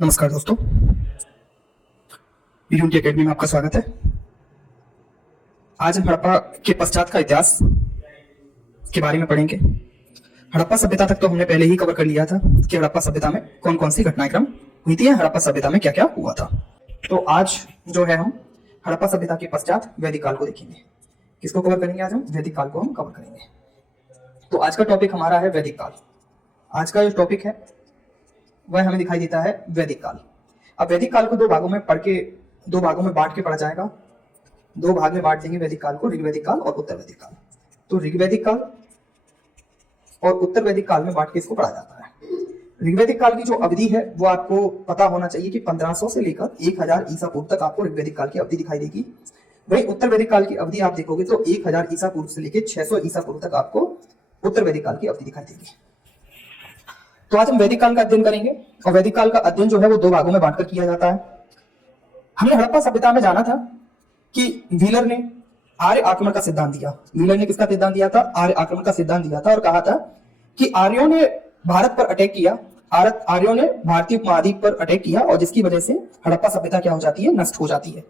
नमस्कार दोस्तों, unity academy में आपका स्वागत है। आज हम हड़प्पा के पश्चात का इतिहास के बारे में पढ़ेंगे। हड़प्पा सभ्यता तक तो हमने पहले ही कवर कर लिया था कि हड़प्पा सभ्यता में कौन कौन सी घटनाक्रम हुई थी, हड़प्पा सभ्यता में क्या क्या हुआ था। तो आज जो है हम हड़प्पा सभ्यता के पश्चात वैदिक काल को देखेंगे। किसको कवर करेंगे? आज हम वैदिक काल को हम कवर करेंगे। तो आज का टॉपिक हमारा है वैदिक काल। आज का जो टॉपिक है वह हमें दिखाई देता है वैदिक काल। अब वैदिक काल को दो भागों में बांट के पढ़ा जाएगा। दो भाग में बांट देंगे वैदिक काल को, ऋग्वैदिक काल और उत्तर वैदिक काल। तो ऋग्वैदिक काल और उत्तर वैदिक काल में बांट के इसको पढ़ा जाता है। ऋग्वैदिक काल की जो अवधि है वो आपको पता होना चाहिए कि 1500 से लेकर 1000 ईसा पूर्व तक आपको ऋग्वैदिक काल की अवधि दिखाई देगी। वही उत्तर वैदिक काल की अवधि आप देखोगे तो 1000 ईसा पूर्व से लेकर 600 ईसा पूर्व तक आपको उत्तर वैदिक काल की अवधि दिखाई देगी। तो आज हम वैदिक काल का अध्ययन करेंगे और वैदिक काल का अध्ययन जो है वो दो भागों में बांटकर किया जाता है। हमने हड़प्पा सभ्यता में जाना था कि व्हीलर ने आर्य आक्रमण का सिद्धांत दिया। व्हीलर ने किसका सिद्धांत दिया था? आर्य आक्रमण का सिद्धांत दिया था और कहा था कि आर्यों ने भारत पर अटैक किया, आर्यों ने भारतीय उपमहाद्वीप पर अटैक किया और जिसकी वजह से हड़प्पा सभ्यता क्या हो जाती है? नष्ट हो जाती है।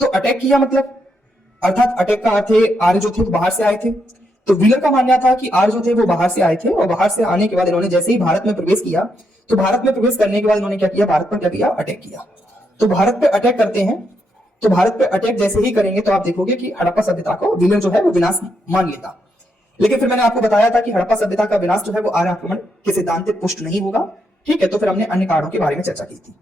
तो अटैक किया मतलब अर्थात अटैक का अर्थ है आर्य जो थे वो बाहर से आए थे। तो व्हीलर का मानना था कि आर्य जो थे वो बाहर से आए थे और बाहर से आने के बाद इन्होंने जैसे ही भारत में प्रवेश किया तो भारत में प्रवेश करने के बाद इन्होंने क्या किया? भारत पर क्या किया? अटैक किया। तो भारत पे अटैक करते हैं। तो भारत पे अटैक जैसे ही करेंगे तो आप देखोगे कि हड़प्पा सभ्यता को व्हीलर जो है वो विनाश मान लेगा। लेकिन फिर मैंने आपको बताया था कि हड़प्पा सभ्यता का विनाश जो है वो आर्य आक्रमण के सिद्धांत से पुष्ट नहीं होगा। ठीक है, तो फिर हमने अन्य कारणों के बारे में चर्चा की थी।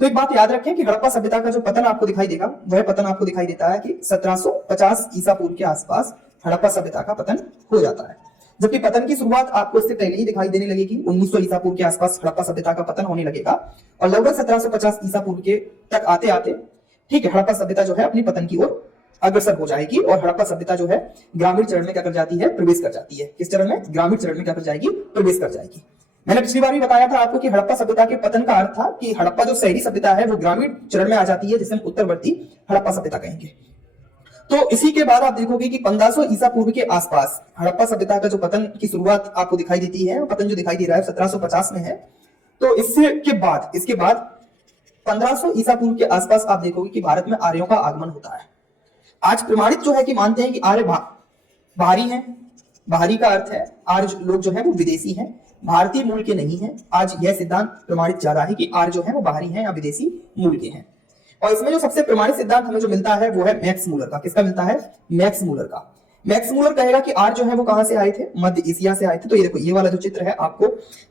तो एक बात याद रखें कि हड़प्पा सभ्यता का जो पतन आपको दिखाई देगा वह पतन आपको दिखाई देता है कि 1750 ईसा पूर्व के आसपास हड़प्पा सभ्यता का पतन हो जाता है। जबकि पतन की शुरुआत आपको इससे पहले ही दिखाई देने लगेगी। 1900 ईसा पूर्व के आसपास हड़प्पा सभ्यता का पतन होने लगेगा और लगभग 1750 ईसा पूर्व के तक आते आते ठीक है हड़प्पा सभ्यता जो है अपनी पतन की ओर अग्रसर हो जाएगी और हड़प्पा सभ्यता जो है ग्रामीण चरण में क्या कर जाती है? प्रवेश कर जाती है। किस चरण में? ग्रामीण चरण में क्या कर जाएगी? प्रवेश कर जाएगी। मैंने पिछली बार भी बताया था आपको कि हड़प्पा सभ्यता के पतन का अर्थ था कि हड़प्पा जो शहरी सभ्यता है वो ग्रामीण चरण में आ जाती है, जिसे हम उत्तरवर्ती हड़प्पा सभ्यता कहेंगे। तो इसी के बाद आप देखोगे कि 1500 ईसा पूर्व के आसपास हड़प्पा सभ्यता का जो पतन की शुरुआत आपको दिखाई देती है, पतन जो दिखाई दे रहा है 1750 में है। तो इसके बाद 1500 ईसा पूर्व के आसपास आप देखोगे कि भारत में आर्यों का आगमन होता है। आज प्रमाणित जो है कि मानते हैं कि आर्य बाहरी हैं। बाहरी का अर्थ है आर्य लोग जो है वो विदेशी हैं, भारतीय मूल के नहीं है। आज यह सिद्धांत प्रमाणित जा रहा है कि आर्य जो है वो बाहरी हैं या विदेशी मूल के हैं। और इसमें जो सबसे प्रमाणित सिद्धांत हमें जो मिलता है वो है मैक्स मूलर का। किसका मिलता है? मैक्स मूलर का। मैक्स मूलर कहेगा कि आर्य जो है वो कहां से आए थे? मध्य एशिया से आए थे। तो ये देखो, ये वाला जो चित्र है आपको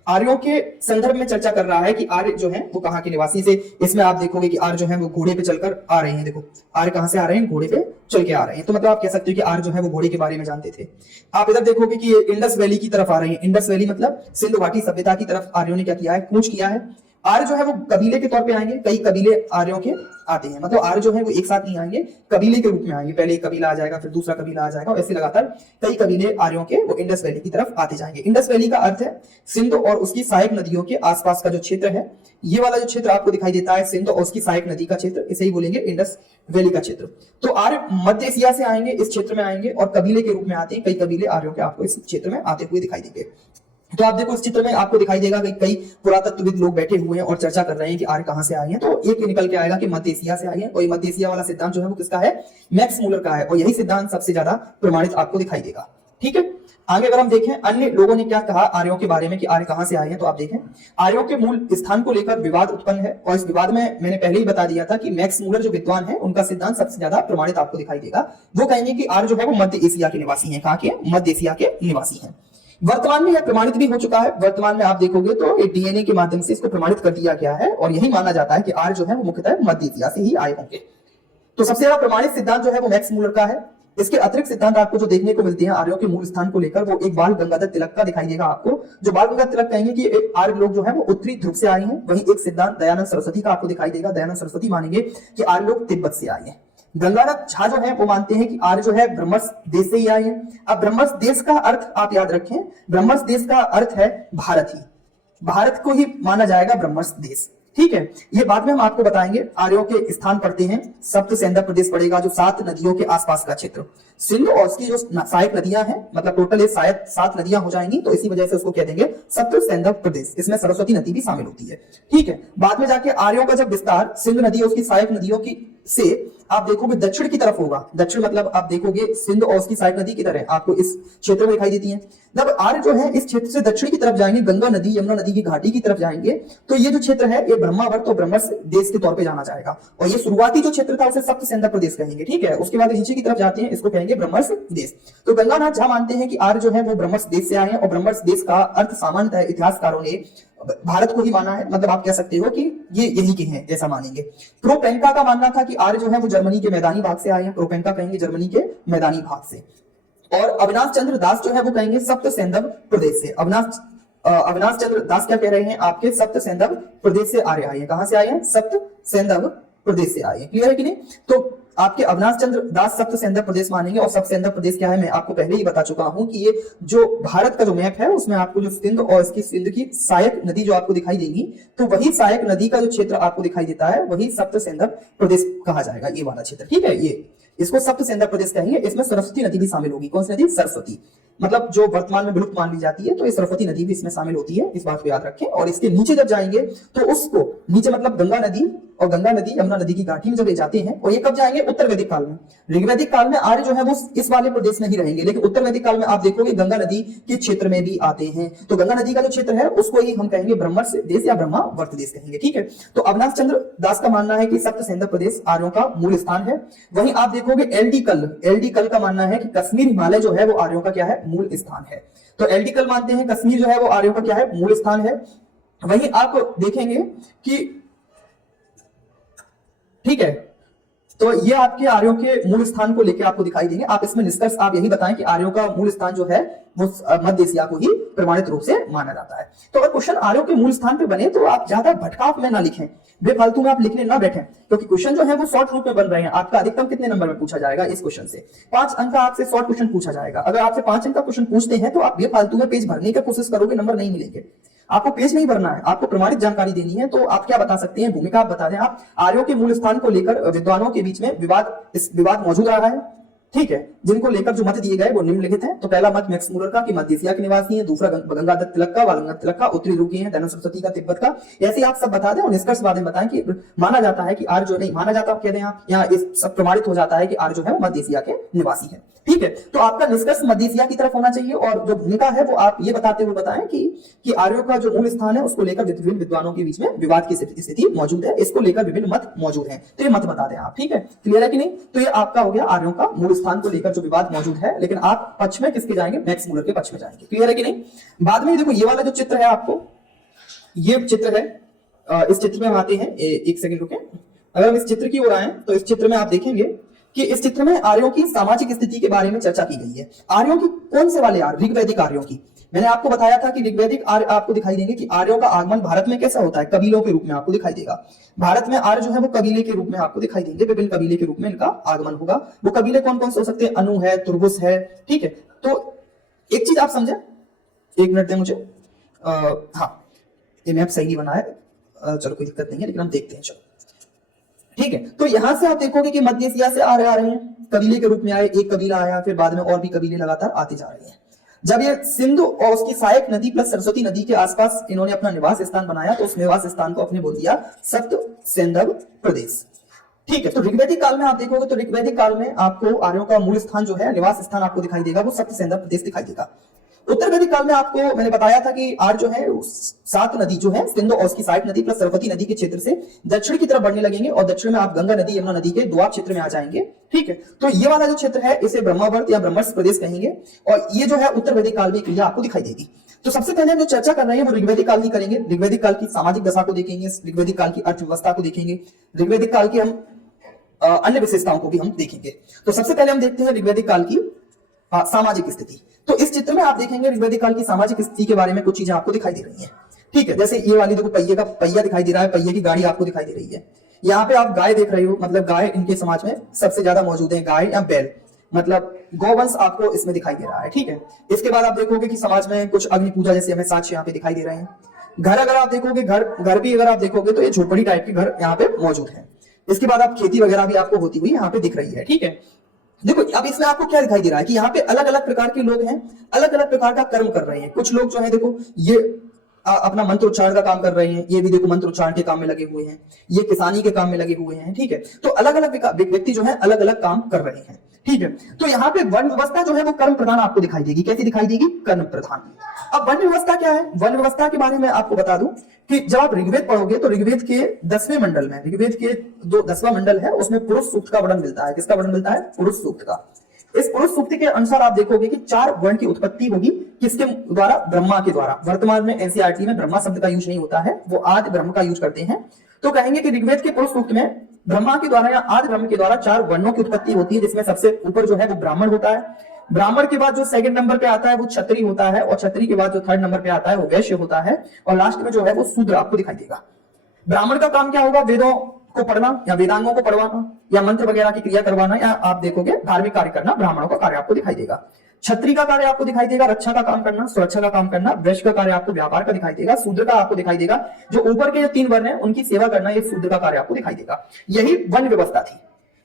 आर्यों के संदर्भ में चर्चा कर रहा है कि आर्य जो है वो कहां के निवासी से। इसमें आप देखोगे कि आर्य जो है वो घोड़े पे चलकर आ रहे हैं। देखो आर्य कहां से आ रहे हैं? घोड़े पे चल के आ रहे हैं। तो मतलब आप कह सकते हो कि आर्य जो है वो घोड़े के बारे में जानते थे। आप इधर देखोगे कि ये इंडस वैली की तरफ आ रहे हैं। इंडस वैली मतलब सिंधु घाटी सभ्यता की तरफ आर्यों ने क्या किया है? कूच किया है। आर्य जो है वो कबीले के तौर पे आएंगे। कई कबीले आर्यों के आते हैं, मतलब आर्य जो है वो एक साथ नहीं आएंगे, कबीले के रूप में आएंगे। पहले एक कबीला आ जाएगा, फिर दूसरा कबीला आ जाएगा और ऐसे लगातार कई कबीले आर्यों के वो इंडस वैली की तरफ आते जाएंगे। इंडस वैली का अर्थ है सिंध और उसकी सहायक नदियों के आसपास का जो क्षेत्र है। ये वाला जो क्षेत्र आपको दिखाई देता है सिंध और उसकी सहायक नदी का क्षेत्र, इसे ही बोलेंगे इंडस वैली का क्षेत्र। तो आर्य मध्य एशिया से आएंगे, इस क्षेत्र में आएंगे और कबीले के रूप में आते हैं। कई कबीले आर्यों के आपको इस क्षेत्र में आते हुए दिखाई देंगे। तो आप देखो इस चित्र में आपको दिखाई देगा कि कई पुरातत्वविद लोग बैठे हुए हैं और चर्चा कर रहे हैं कि आर्य कहां से आए हैं। तो एक निकल के आएगा कि मध्य एशिया से आए हैं और ये मध्य एशिया वाला सिद्धांत जो है वो किसका है? मैक्स मूलर का है और यही सिद्धांत सबसे ज्यादा प्रमाणित आपको दिखाई देगा। ठीक है, आगे अगर हम देखें अन्य लोगों ने क्या कहा आर्यों के बारे में कि आर्य कहां से आए हैं, तो आप देखें आर्यों के मूल स्थान को लेकर विवाद उत्पन्न है और इस विवाद में मैंने पहले ही बता दिया था कि मैक्स मूलर जो विद्वान है उनका सिद्धांत सबसे ज्यादा प्रमाणित आपको दिखाई देगा। वो कहेंगे कि आर्य जो है वो मध्य एशिया के निवासी है। कहां के? मध्य एशिया के निवासी है। वर्तमान में यह प्रमाणित भी हो चुका है। वर्तमान में आप देखोगे तो एक डीएनए के माध्यम से इसको प्रमाणित कर दिया गया है और यही माना जाता है कि आर्य जो है वो मुख्यतः मध्य एशिया से ही आए होंगे। तो सबसे ज्यादा प्रमाणित सिद्धांत जो है वो मैक्स मूलर का है। इसके अतिरिक्त सिद्धांत आपको जो देखने को मिलते हैं आर्यों के मूल स्थान को लेकर वो एक बाल गंगाधर तिलक का दिखाई देगा आपको। जो बाल गंगाधर तिलक कहेंगे कि आर्य लोग जो है वो उत्तरी ध्रुव से आए हैं। वहीं एक सिद्धांत दयानंद सरस्वती का आपको दिखाई देगा। दयानंद सरस्वती मानेंगे कि आर्य लोग तिब्बत से आए हैं। गंगानाथ झा जो है वो मानते हैं कि आर्य जो है ब्रह्मस देश से ही आए हैं। अब ब्रह्मस देश का अर्थ आप याद रखें, ब्रह्मस देश का अर्थ है भारत ही। भारत को ही माना जाएगा ब्रह्मस देश। ठीक है। ये बाद में हम आपको बताएंगे। आर्यों के स्थान पड़ते हैं, सप्त सेंधव प्रदेश पड़ेगा, जो 7 नदियों के आसपास का क्षेत्र। सिंधु और उसकी जो सहायक नदियां हैं, मतलब टोटल ये शायद 7 नदियां हो जाएंगी, तो इसी वजह से उसको कह देंगे सप्त सेंधव प्रदेश। इसमें सरस्वती नदी भी शामिल होती है। ठीक है। बाद में जाके आर्यों का जब विस्तार सिंधु नदी और उसकी सहायक नदियों की से आप देखोगे दक्षिण की तरफ होगा। दक्षिण मतलब आप देखोगे सिंधु और उसकी सहायक नदी की तरह आपको इस क्षेत्र में दिखाई देती है। जब आर्य जो है इस क्षेत्र से दक्षिण की तरफ जाएंगे, गंगा नदी यमुना नदी की घाटी की तरफ जाएंगे, तो ये जो क्षेत्र है ये ब्रह्मावर्त और ब्रह्मर्ष देश के तौर पे जाना जाएगा। और ये शुरुआती जो क्षेत्र था उसे सप्त सेंधव प्रदेश कहेंगे। ठीक है। उसके बाद नीचे की तरफ जाते हैं, इसको कहेंगे ब्रह्मर्ष देश। तो गंगानाथ जहां मानते हैं कि आर्य जो है वो ब्रह्मर्ष देश से आए हैं, और ब्रह्मर्ष देश का अर्थ सामान्यतः इतिहासकारों ने भारत को ही माना है। मतलब आप कह सकते हो कि ये यही के हैं, ऐसा मानेंगे। प्रोपेंका का मानना था कि आर्य जो है वो जर्मनी के मैदानी भाग से आए हैं। प्रोपेंका कहेंगे जर्मनी के मैदानी भाग से। और अविनाश चंद्र दास जो है वो कहेंगे सप्त सेंधव प्रदेश से। अविनाश चंद्र दास क्या कह रहे हैं, आपके सप्त सेंधव प्रदेश से आर्य आए हैं। कहां से आए हैं, सप्त सेंधव प्रदेश से आए हैं। क्लियर है कि नहीं। तो आपके अविनाश चंद्र दास सप्त सेंधव प्रदेश मानेंगे। और सप्त सेंधव प्रदेश क्या है, मैं आपको पहले ही बता चुका हूं कि ये जो भारत का जो मैप है उसमें आपको जो सिंध और इसकी सिंध की सहायक नदी जो आपको दिखाई देगी, तो वही सहायक नदी का जो क्षेत्र आपको दिखाई देता है वही सप्त सेंधव प्रदेश कहा जाएगा, ये वाला क्षेत्र। ठीक है। ये इसको सप्त सेंधव प्रदेश कहेंगे। इसमें सरस्वती नदी भी शामिल होगी। कौन सी नदी, सरस्वती, मतलब जो वर्तमान में विलुप्त मान ली जाती है, तो ये सरस्वती नदी भी इसमें शामिल होती है। इस बात को याद रखें। और इसके नीचे जब जाएंगे तो उसको नीचे मतलब गंगा नदी और गंगा नदी यमुना नदी की घाटी में जब ये जाते हैं, और ये कब जाएंगे, उत्तर वैदिक काल में। ऋग्वैदिक काल में आर्य जो है वो इस वाले प्रदेश में ही रहेंगे, लेकिन उत्तर वैदिक काल में आप देखोगे गंगा नदी के क्षेत्र में भी आते हैं। तो गंगा नदी का जो क्षेत्र है उसको ही हम कहेंगे ब्रह्मर्ष देश या ब्रह्मावर्त देश कहेंगे। ठीक है। तो अविनाश चंद्र दास का मानना है कि सप्त सेंधव प्रदेश आर्यों का मूल स्थान है। वहीं आप देखोगे एलडी कल का मानना है कि कश्मीर हिमालय जो है वो आर्यों का क्या है, मूल स्थान है। तो एलडी कल मानते हैं कश्मीर जो है वो आर्यों का क्या है, मूल स्थान है। वहीं आप देखेंगे कि ठीक है, तो ये आपके आर्यों के मूल स्थान को लेकर आपको दिखाई देंगे। आप इसमें निष्कर्ष आप यही बताएं कि आर्यों का मूल स्थान जो है वो मध्य एशिया को ही प्रमाणित रूप से माना जाता है। तो अगर क्वेश्चन आर्यों के मूल स्थान पे बने तो आप ज्यादा भटकाव में ना लिखें, बेफालतू में आप लिखने ना बैठें, क्योंकि क्वेश्चन जो है वो शॉर्ट रूप में बन रहे हैं। आपका अधिकतम कितने नंबर में पूछा जाएगा इस क्वेश्चन से, 5 अंक का आपसे शॉर्ट क्वेश्चन पूछा जाएगा। अगर आपसे 5 अंक का क्वेश्चन पूछते हैं तो आप बेफालतू में पेज भरने की कोशिश करोगे, नंबर नहीं मिलेंगे। आपको पेज नहीं भरना है, आपको प्रमाणित जानकारी देनी है। तो आप क्या बता सकते हैं, भूमिका आप बता दें। आप आर्यों के मूल स्थान को लेकर विद्वानों के बीच में विवाद मौजूद रहा है। ठीक है। जिनको लेकर जो मत दिए गए वो निम्नलिखित हैं। तो पहला मत मैक्स मूलर का कि मध्य एशिया के निवासी हैं, दूसरा गंगाधर तिलक का, बालगंगाधर तिलक का, उत्तरी ध्रुव के हैं, दयानंद सरस्वती का, तिब्बत का। ऐसे आप सब बता दें और निष्कर्ष बाद में बताएं कि माना जाता है कि आर्य जो नहीं माना जाता, कह दें आप, यहाँ इस सब प्रमाणित हो जाता है कि आर्य जो है मध्य एशिया के निवासी है। ठीक है। तो आपका निष्कर्ष मध्य एशिया की तरफ होना चाहिए। और जो भूमिका है वो आप ये बताते हुए बताएं कि आर्यों का जो मूल स्थान है उसको लेकर विभिन्न विद्वानों के बीच में विवाद की स्थिति मौजूद है। इसको लेकर विभिन्न मत मौजूद हैं, तो ये मत बता दें आप। ठीक है। क्लियर है कि नहीं। तो ये आपका हो गया आर्यों का मूल स्थान को लेकर जो विवाद मौजूद है, लेकिन आप पक्ष में किसके जाएंगे, मैक्स मूलर के पक्ष में जाएंगे। क्लियर है कि नहीं। बाद में देखो ये वाला जो चित्र है, आपको ये चित्र है, इस चित्र में हम आते हैं, एक सेकंड रुके। अगर हम इस चित्र की ओर आए तो इस चित्र में आप देखेंगे कि इस चित्र में आर्यों की सामाजिक स्थिति के बारे में चर्चा की गई है। आर्यों की कौन से वाले आर्य, ऋग्वैदिक आर्यों की। मैंने आपको बताया था कि ऋग्वैदिक आर्य आपको दिखाई देंगे कि आर्यों का आगमन भारत में कैसा होता है, कबीलों के रूप में आपको दिखाई देगा। भारत में आर्य जो है वो कबीले के रूप में आपको दिखाई देंगे, विभिन्न कबीले के रूप में इनका आगमन होगा। वो कबीले कौन कौन से हो सकते हैं, अनु है, तुर्गुस है। ठीक है। तो एक चीज आप समझे, 1 मिनट दें मुझे। हाँ, ये मैप सही नहीं बना है, चलो कोई दिक्कत नहीं है, लेकिन हम देखते हैं। चलो ठीक है। तो यहां से आप देखोगे कि मध्य एशिया से आ रहे हैं, कबीले के रूप में आए, एक कबीला आया, फिर बाद में और भी कबीले लगातार आते जा रहे हैं। जब ये सिंधु और उसकी सहायक नदी प्लस सरस्वती नदी के आसपास इन्होंने अपना निवास स्थान बनाया, तो उस निवास स्थान को अपने बोल दिया सप्त सेंधव प्रदेश। ठीक है। तो ऋग्वैदिक काल में आप देखोगे तो ऋग्वैदिक काल में आपको आर्यों का मूल स्थान जो है, निवास स्थान आपको दिखाई देगा, वो सप्त सेंधव प्रदेश दिखाई देगा। उत्तर वैदिक काल में आपको मैंने बताया था कि आर्य जो है 7 नदी जो है, सिंधु और उसकी सहायक नदी प्लस सरस्वती नदी के क्षेत्र से दक्षिण की तरफ बढ़ने लगेंगे, और दक्षिण में आप गंगा नदी यमुना नदी के दोआब क्षेत्र में आ जाएंगे। ठीक है। तो ये वाला जो क्षेत्र है इसे ब्रह्मावर्त या ब्रह्मर्ष प्रदेश कहेंगे, और ये जो है उत्तर वैदिक काल में क्रिया आपको दिखाई देगी। तो सबसे पहले हम जो चर्चा कर रहे हैं वो ऋग्वैदिक काल की करेंगे। ऋग्वैदिक काल की सामाजिक दशा को देखेंगे, ऋग्वैदिक काल की अर्थव्यवस्था को देखेंगे, ऋग्वैदिक काल की हम अन्य विशेषताओं को भी हम देखेंगे। तो सबसे पहले हम देखते हैं ऋग्वैदिक काल की सामाजिक स्थिति। तो इस चित्र में आप देखेंगे ऋग्वैदिक काल की सामाजिक स्थिति के बारे में कुछ चीजें आपको दिखाई दे रही हैं। ठीक है। जैसे ये वाली देखो, पहिया दिखाई दे रहा है, पहिए की गाड़ी आपको दिखाई दे रही है। यहाँ पे आप गाय देख रहे हो, मतलब गाय इनके समाज में सबसे ज्यादा मौजूद है, गाय या बैल, मतलब गौवंश आपको इसमें दिखाई दे रहा है। ठीक है। इसके बाद आप देखोगे कि समाज में कुछ अग्नि पूजा जैसे हमें साक्ष्य यहाँ पे दिखाई दे रहे हैं। घर अगर आप देखोगे, घर भी अगर आप देखोगे तो ये झोपड़ी टाइप के घर यहाँ पे मौजूद है। इसके बाद आप खेती वगैरह भी आपको होती हुई यहाँ पे दिख रही है, ठीक है। देखो अब इसमें आपको क्या दिखाई दे रहा है कि यहाँ पे अलग अलग प्रकार के लोग हैं, अलग अलग प्रकार का कर्म कर रहे हैं। कुछ लोग जो है देखो ये अपना मंत्र उच्चारण का काम कर रहे हैं, ये भी देखो मंत्र उच्चारण के काम में लगे हुए हैं, ये किसानी के काम में लगे हुए हैं, ठीक है। तो अलग अलग व्यक्ति जो है अलग अलग काम कर रहे हैं, ठीक है। तो यहाँ पे वर्ण व्यवस्था जो है वो कर्म प्रधान आपको दिखाई देगी। कैसी दिखाई देगी? कर्म प्रधान। अब वर्ण व्यवस्था क्या है? वर्ण व्यवस्था के बारे में आपको बता दूं कि जब आप ऋग्वेद पढ़ोगे तो ऋग्वेद के 10वें मंडल में, ऋग्वेद के 10वां मंडल है, उसमें पुरुष सूक्त का वर्णन मिलता है। किसका वर्णन मिलता है? पुरुष सूक्त का। इस पुरुष सूक्त के अनुसार आप देखोगे कि 4 वर्ण की उत्पत्ति होगी। किसके द्वारा? ब्रह्मा के द्वारा। वर्तमान में एनसीईआरटी में ब्रह्मा शब्द का यूज नहीं होता है, वो आदि ब्रह्म का यूज करते हैं। तो कहेंगे कि ऋग्वेद के पुरुष सूक्त में ब्रह्मा के द्वारा या आदि ब्रह्म के द्वारा 4 वर्णों की उत्पत्ति होती है, जिसमें सबसे ऊपर जो है वो ब्राह्मण होता है। ब्राह्मण के बाद जो सेकंड नंबर पे आता है वो क्षत्रिय होता है, और क्षत्रिय के बाद जो थर्ड नंबर पे आता है वो वैश्य होता है, और लास्ट में जो है वो शूद्र आपको दिखाई देगा। ब्राह्मण का काम क्या होगा? वेदों को पढ़ना या वेदांगों को पढ़वाना या मंत्र वगैरह की क्रिया करवाना, या आप देखोगे धार्मिक कार्य करना, ब्राह्मणों का कार्य आपको दिखाई देगा। क्षत्रिय का कार्य आपको दिखाई देगा रक्षा का काम करना, सुरक्षा का काम करना। वैश्य का कार्य आपको व्यापार का दिखाई देगा। शूद्र का आपको दिखाई देगा जो ऊपर के जो 3 वर्ण है उनकी सेवा करना, ये शूद्र का कार्य आपको दिखाई देगा। यही वर्ण व्यवस्था थी।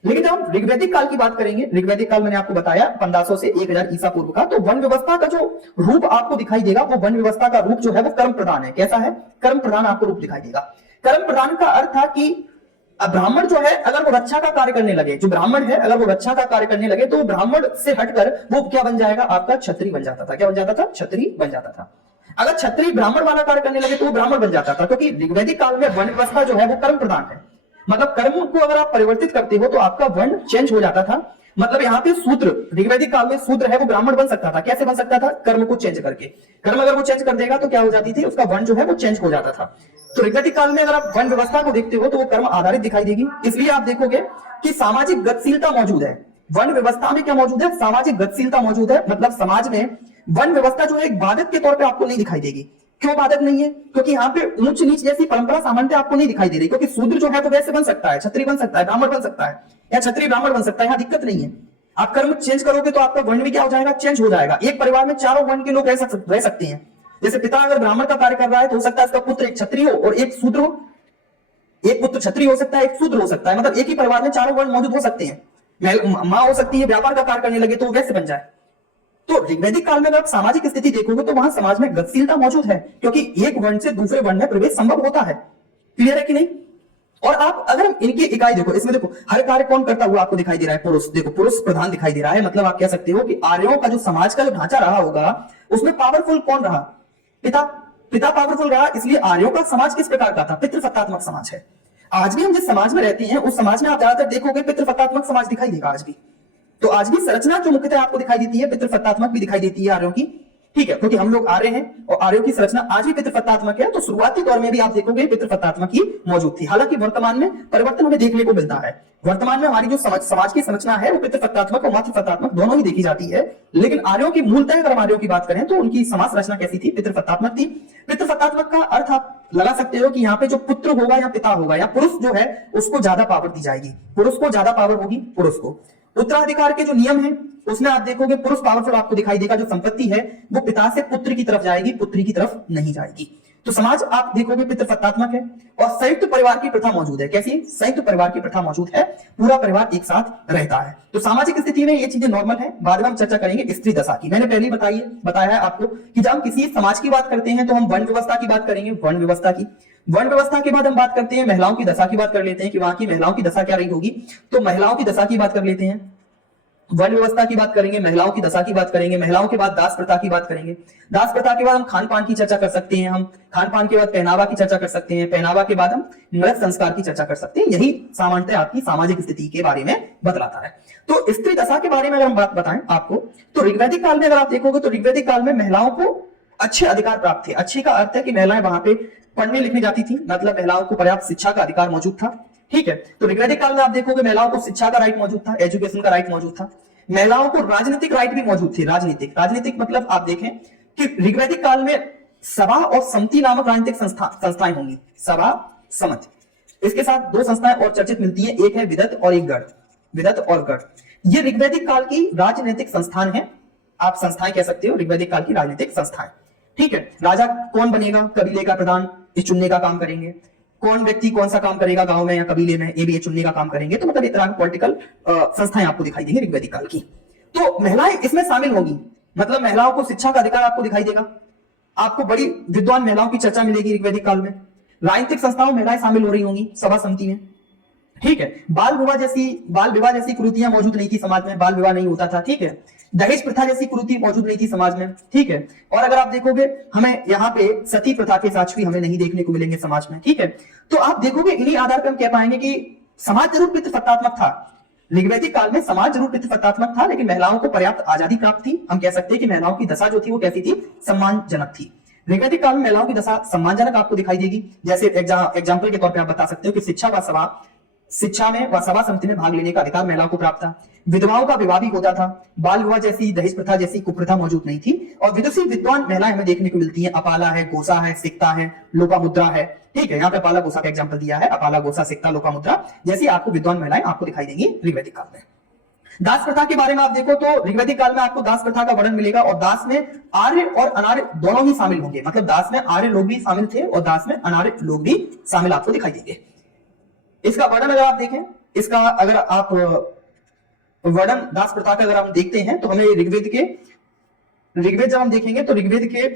लेकिन जब हम ऋग्वैदिक काल की बात करेंगे, ऋग्वैदिक काल मैंने आपको बताया 1500 से 1000 ईसा पूर्व का, तो वर्ण व्यवस्था का जो रूप आपको दिखाई देगा वो वर्ण व्यवस्था का रूप जो है वो कर्म प्रधान है। कैसा है? कर्म प्रधान आपको रूप दिखाई देगा। कर्म प्रधान का अर्थ था कि ब्राह्मण जो है अगर वो रक्षा का कार्य करने लगे, जो ब्राह्मण है अगर वो रक्षा का कार्य करने लगे तो ब्राह्मण से हटकर वो क्या बन जाएगा? आपका क्षत्रिय बन जाता था। क्या बन जाता था? क्षत्रिय बन जाता था। अगर क्षत्रिय ब्राह्मण वाला कार्य करने लगे तो वो ब्राह्मण बन जाता था, क्योंकि ऋग्वैदिक काल में वर्ण व्यवस्था जो है वो कर्म प्रधान है। मतलब कर्म को अगर आप परिवर्तित करते हो तो आपका वर्ण चेंज हो जाता था। मतलब यहाँ पे शूद्र, ऋग्वैदिक काल में शूद्र है वो ब्राह्मण बन सकता था। कैसे बन सकता था? कर्म को चेंज करके। कर्म अगर वो चेंज कर देगा तो क्या हो जाती थी? उसका वर्ण जो है वो चेंज हो जाता था। तो ऋग्वैदिक काल में अगर आप वर्ण व्यवस्था को देखते हो तो वो कर्म आधारित दिखाई देगी। इसलिए आप देखोगे कि सामाजिक गतिशीलता मौजूद है। वर्ण व्यवस्था में क्या मौजूद है? सामाजिक गतिशीलता मौजूद है। मतलब समाज में वर्ण व्यवस्था जो है एक बाधक के तौर पर आपको नहीं दिखाई देगी। क्यों बाधक नहीं है? क्योंकि यहाँ पे ऊंच नीच जैसी परंपरा सामान्यतः आपको नहीं दिखाई दे रही, क्योंकि शूद्र जो है वो वैसे बन सकता है, क्षत्रिय बन सकता है, ब्राह्मण बन सकता है, या क्षत्रिय ब्राह्मण बन सकता है। यहाँ दिक्कत नहीं है। आप कर्म चेंज करोगे तो आपका वर्ण भी क्या हो जाएगा? चेंज हो जाएगा। एक परिवार में 4 वर्ण के लोग रह सकते हैं। जैसे पिता अगर ब्राह्मण का कार्य कर रहा है तो हो सकता है उसका पुत्र एक क्षत्रिय हो और एक शूद्र हो। एक पुत्र क्षत्रिय हो सकता है, एक शूद्र हो सकता है। मतलब एक ही परिवार में 4 वर्ण मौजूद हो सकते हैं। मां हो सकती है व्यापार का कार्य करने लगे तो वैसे बन जाए। तो ऋग्वैदिक काल में अगर आप सामाजिक स्थिति देखोगे तो वहां समाज में गतिशीलता मौजूद है, क्योंकि एक वर्ण से दूसरे वर्ण में प्रवेश संभव होता है। क्लियर है कि नहीं? और आप अगर इनकी इकाई देखो, इसमें देखो हर कार्य कौन करता हुआ आपको दिखाई दे रहा है? पुरुष। देखो पुरुष प्रधान दिखाई दे रहा है। मतलब आप कह सकते हो कि आर्यों का जो समाज का जो ढांचा रहा होगा उसमें पावरफुल कौन रहा? पिता। पिता पावरफुल रहा, इसलिए आर्यों का समाज किस प्रकार का था? पितृसत्तात्मक समाज है। आज भी हम जिस समाज में रहते हैं उस समाज में आप ज्यादातर देखोगे पितृसत्तात्मक समाज दिखाई देगा आज भी। तो आज भी संरचना जो मुख्यतः आपको दिखाई देती है पितृसत्तात्मक भी दिखाई देती है आर्यों की, ठीक है, क्योंकि हम लोग आर्य हैं और आर्यों की संरचना आज भी पितृसत्तात्मक है। तो शुरुआती दौर में भी आप देखोगे पितृसत्तात्मक ही मौजूद थी। हालांकि वर्तमान में परिवर्तन हमें देखने को मिलता है। वर्तमान में हमारी जो समाज की संरचना है वो पितृसत्तात्मक और मातृसत्तात्मक दोनों ही देखी जाती है। लेकिन आर्यों की मूलतः अगर हम आर्यों की बात करें तो उनकी समाज रचना कैसी थी? पितृसत्तात्मक थी। पितृसत्तात्मक का अर्थ आप लगा सकते हो कि यहाँ पे जो पुत्र होगा या पिता होगा या पुरुष जो है उसको ज्यादा पावर दी जाएगी। पुरुष को ज्यादा पावर होगी। पुरुष को उत्तराधिकार के जो नियम है उसमें आप देखोगे पुरुष पावरफुल आपको दिखाई देगा। जो संपत्ति है वो पिता से पुत्र की तरफ जाएगी, पुत्री की तरफ नहीं जाएगी। तो समाज आप देखोगे पितृसत्तात्मक है और संयुक्त परिवार की प्रथा मौजूद है। कैसी? संयुक्त परिवार की प्रथा मौजूद है। पूरा परिवार एक साथ रहता है। तो सामाजिक स्थिति में ये चीजें नॉर्मल है। बाद में हम चर्चा करेंगे स्त्री दशा की। मैंने पहले बताया है आपको कि जब हम किसी समाज की बात करते हैं तो हम वर्ण व्यवस्था की बात करेंगे। वर्ण व्यवस्था की वर्ण व्यवस्था के बाद हम बात करते हैं महिलाओं की दशा की बात कर लेते हैं कि वहां की महिलाओं की दशा क्या रही होगी। तो महिलाओं की दशा की बात कर लेते हैं। वर्ण व्यवस्था की बात करेंगे, महिलाओं की दशा की बात करेंगे, महिलाओं के बाद दास प्रथा की बात करेंगे। दास प्रथा के बाद हम खान पान की चर्चा कर सकते हैं। हम खान पान के बाद पहनावा की चर्चा कर सकते हैं। पहनावा के बाद हम मृत संस्कार की चर्चा कर सकते हैं। यही सामान्यतः आपकी सामाजिक स्थिति के बारे में बतलाता है। तो स्त्री दशा के बारे में अगर हम बात बताएं आपको तो ऋग्वैदिक काल में अगर आप देखोगे तो ऋग्वैदिक काल में महिलाओं को अच्छे अधिकार प्राप्त थे। अच्छे का अर्थ है कि महिलाएं वहां पे पढ़ने लिखने जाती थी, मतलब महिलाओं को पर्याप्त शिक्षा का अधिकार मौजूद था। ठीक है, तो ऋग्वैदिक काल में आप देखोगे महिलाओं को शिक्षा का राइट मौजूद था, एजुकेशन का राइट मौजूद था। महिलाओं को राजनीतिक राइट भी मौजूद थी। राजनीतिक मतलब आप देखें कि ऋग्वैदिक काल में सभा और समति नामक राजनीतिक संस्थाएं होंगी। सभा, समति, इसके साथ 2 संस्थाएं और चर्चित मिलती है। एक है विदत और एक गण। विदत और गण ये ऋग्वैदिक काल की राजनीतिक संस्थान है। आप संस्थाएं कह सकते हो ऋग्वैदिक काल की राजनीतिक संस्थाएं। ठीक है, राजा कौन बनेगा, कबीले का प्रधान, इस चुनने का काम करेंगे। कौन व्यक्ति कौन सा काम करेगा गांव में या कबीले में, ये भी चुनने का काम करेंगे। तो मतलब इस तरह पॉलिटिकल संस्थाएं आपको दिखाई देंगी ऋग्वैदिक काल की। तो महिलाएं इसमें शामिल होंगी, मतलब महिलाओं को शिक्षा का अधिकार आपको दिखाई देगा। आपको बड़ी विद्वान महिलाओं की चर्चा मिलेगी ऋग्वैदिक काल में। राजनीतिक संस्थाओं में महिलाएं शामिल हो रही होंगी सभा समिति में। ठीक है, बाल विवाह जैसी कुरीतियां मौजूद नहीं थी समाज में, बाल विवाह नहीं होता था। ठीक है, दहेज प्रथा जैसी कुरीति मौजूद नहीं थी समाज में। ठीक है, और अगर आप देखोगे हमें यहाँ पे सती प्रथा के साक्ष्य हमें नहीं देखने को मिलेंगे समाज में। ठीक है, तो आप देखोगे इन्हीं आधार पर हम कह पाएंगे कि समाज जरूर पितृसत्तात्मक था, ऋग्वैदिक काल में समाज जरूर पितृसत्तात्मक था, लेकिन महिलाओं को पर्याप्त आजादी प्राप्त थी। हम कह सकते हैं कि महिलाओं की दशा जो थी वो कैसी थी, सम्मानजनक थी। ऋग्वैदिक काल में महिलाओं की दशा सम्मानजनक आपको दिखाई देगी। जैसे एग्जाम्पल के तौर पर आप बता सकते हो कि शिक्षा में व सभा समिति में भाग लेने का अधिकार महिलाओं को प्राप्त था। विधवाओं का विवाह भी होता था। बाल विवाह जैसी, दहेज प्रथा जैसी कुप्रथा मौजूद नहीं थी। और विदुषी विद्वान महिलाएं हमें देखने को मिलती हैं। अपाला है, गोसा है, सिक्ता है, लोपामुद्रा है। ठीक है, यहाँ पे अपाला गोसा का एग्जाम्पल दिया है। अपाला, गोसा, सिक्ता, लोपामुद्रा जैसी आपको विद्वान महिलाएं आपको दिखाई देंगी ऋग्वैदिक काल में। दास प्रथा के बारे में आप देखो तो ऋग्वैदिक काल में आपको दास प्रथा का वर्णन मिलेगा। और दास में आर्य और अनार्य दोनों ही शामिल होंगे, मतलब दास में आर्य लोग भी शामिल थे और दास में अनार्य लोग भी शामिल आपको दिखाई देंगे। इसका वर्णन अगर आप देखें, इसका अगर आप वर्णन दास प्रथा का अगर हम देखते हैं तो हमें ऋग्वेद जब हम देखेंगे तो ऋग्वेद के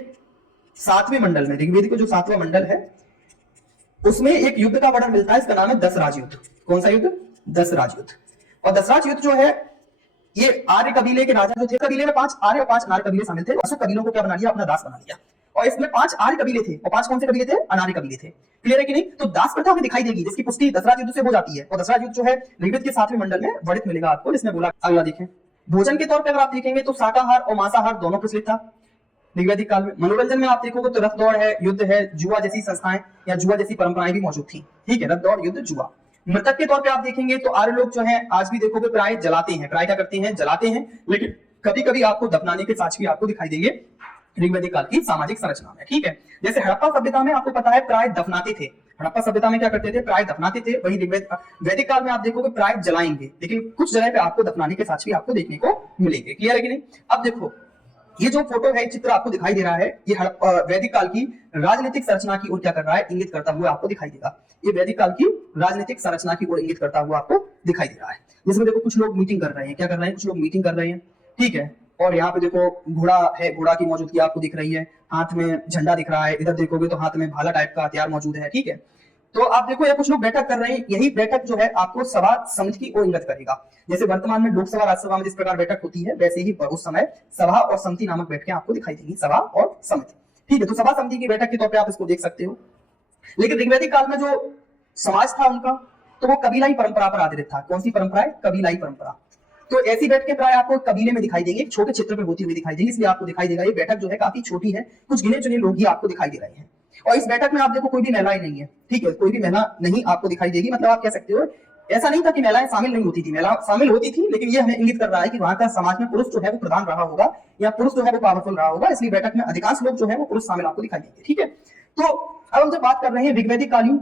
7वें मंडल में, ऋग्वेद के जो 7वां मंडल है उसमें एक युद्ध का वर्णन मिलता है। इसका नाम है दसराज युद्ध। कौन सा युद्ध? दसराज युद्ध। और दसराज युद्ध जो है ये आर्य कबीले के राजा जो थे, कबीले में 5 आर्य और 5 अनार्य कबीले शामिल थे। अशोक कबीलों को क्या बना लिया, अपना दास बना लिया। और इसमें 5 आर्य कबीले थे और 5 कौन से कबीले थे, अनार्य कबीले थे। क्लियर है कि नहीं? तो दास प्रथा हमें दिखाई देगी, जिसकी पुष्टि दसराज युद्ध से हो जाती है। और दसराज युद्ध जो है ऋग्वेद के 7वें मंडल में वर्णित मिलेगा आपको, जिसमें बोला। अगला देखें, भोजन के तौर पर अगर आप देखेंगे तो शाकाहार और मांसाहार दोनों प्रचलित था ऋग्वैदिक काल में। मनोरंजन में आप देखोगे तो रथ दौड़ है, युद्ध है, जुआ जैसी संस्थाएं या जुआ जैसी परंपराएं भी मौजूद थी। ठीक है, रथ दौड़, युद्ध, जुआ। मृतक के तौर पे आप देखेंगे तो आर्य लोग जो है आज भी देखोगे प्राय जलाते हैं। प्राय क्या करते हैं, जलाते हैं। लेकिन कभी कभी आपको दफनाने के साक्ष्य भी आपको दिखाई देंगे ऋग्वैदिक काल की सामाजिक संरचना में। ठीक है, जैसे हड़प्पा सभ्यता में आपको पता है प्राय दफनाते थे। हड़प्पा सभ्यता में क्या करते थे, प्राय दफनाते थे। वही वैदिक काल में आप देखोगे प्राय जलाएंगे, लेकिन कुछ जगह पे आपको दफनाने के साक्ष्य भी आपको देखने को मिलेंगे। क्लियर है कि नहीं? अब देखो ये जो फोटो है, चित्र आपको दिखाई दे रहा है, ये वैदिक काल की राजनीतिक संरचना की ओर क्या कर रहा है, इंगित करता हुआ आपको दिखाई देगा। ये वैदिक काल की राजनीतिक संरचना की ओर इंगित करता हुआ आपको दिखाई दे रहा है। जिसमें देखो कुछ लोग मीटिंग कर रहे हैं। क्या कर रहे हैं? कुछ लोग मीटिंग कर रहे हैं। ठीक है, और यहाँ पे देखो घोड़ा है, घोड़ा की मौजूदगी आपको दिख रही है। हाथ में झंडा दिख रहा है। इधर देखोगे तो हाथ में भाला टाइप का हथियार मौजूद है। ठीक है, तो आप देखो ये कुछ लोग बैठक कर रहे हैं। यही बैठक जो है आपको सभा समिति की ओर इंगित करेगा। जैसे वर्तमान में लोकसभा, राज्यसभा में जिस प्रकार बैठक होती है, वैसे ही उस समय सभा और समिति नामक बैठकें आपको दिखाई देंगी। सभा और समिति। ठीक है, तो सभा समिति की बैठक के तौर पे आप इसको देख सकते हो। लेकिन ऋग्वैदिक काल में जो समाज था उनका, तो वो कबीलाई परंपरा पर आधारित था। कौन सी परंपरा है? कबीलाई परंपरा। तो ऐसी बैठकें प्राय आपको कबीले में दिखाई देंगी, छोटे क्षेत्र में होती हुई दिखाई देंगी। इसलिए आपको दिखाई देगा ये बैठक जो है काफी छोटी है, कुछ गिने चुने लोग ही आपको दिखाई दे रहे हैं। और इस बैठक में आप देखो कोई भी महिलाएं नहीं है। ठीक है, कोई भी महिला नहीं आपको दिखाई देगी। मतलब आप कह सकते हो ऐसा नहीं था कि महिलाएं शामिल नहीं होती थी, महिला शामिल होती थी, लेकिन ये हमें इंगित कर रहा है कि वहां का समाज में पुरुष जो है वो प्रधान रहा होगा या पुरुष जो है वो पावरफुल रहा होगा। इसलिए बैठक में अधिकांश लोग जो है वो पुरुष शामिल आपको दिखाई देंगे। ठीक है, तो अब हम जब बात कर रहे हैं ऋग्वैदिक कालीन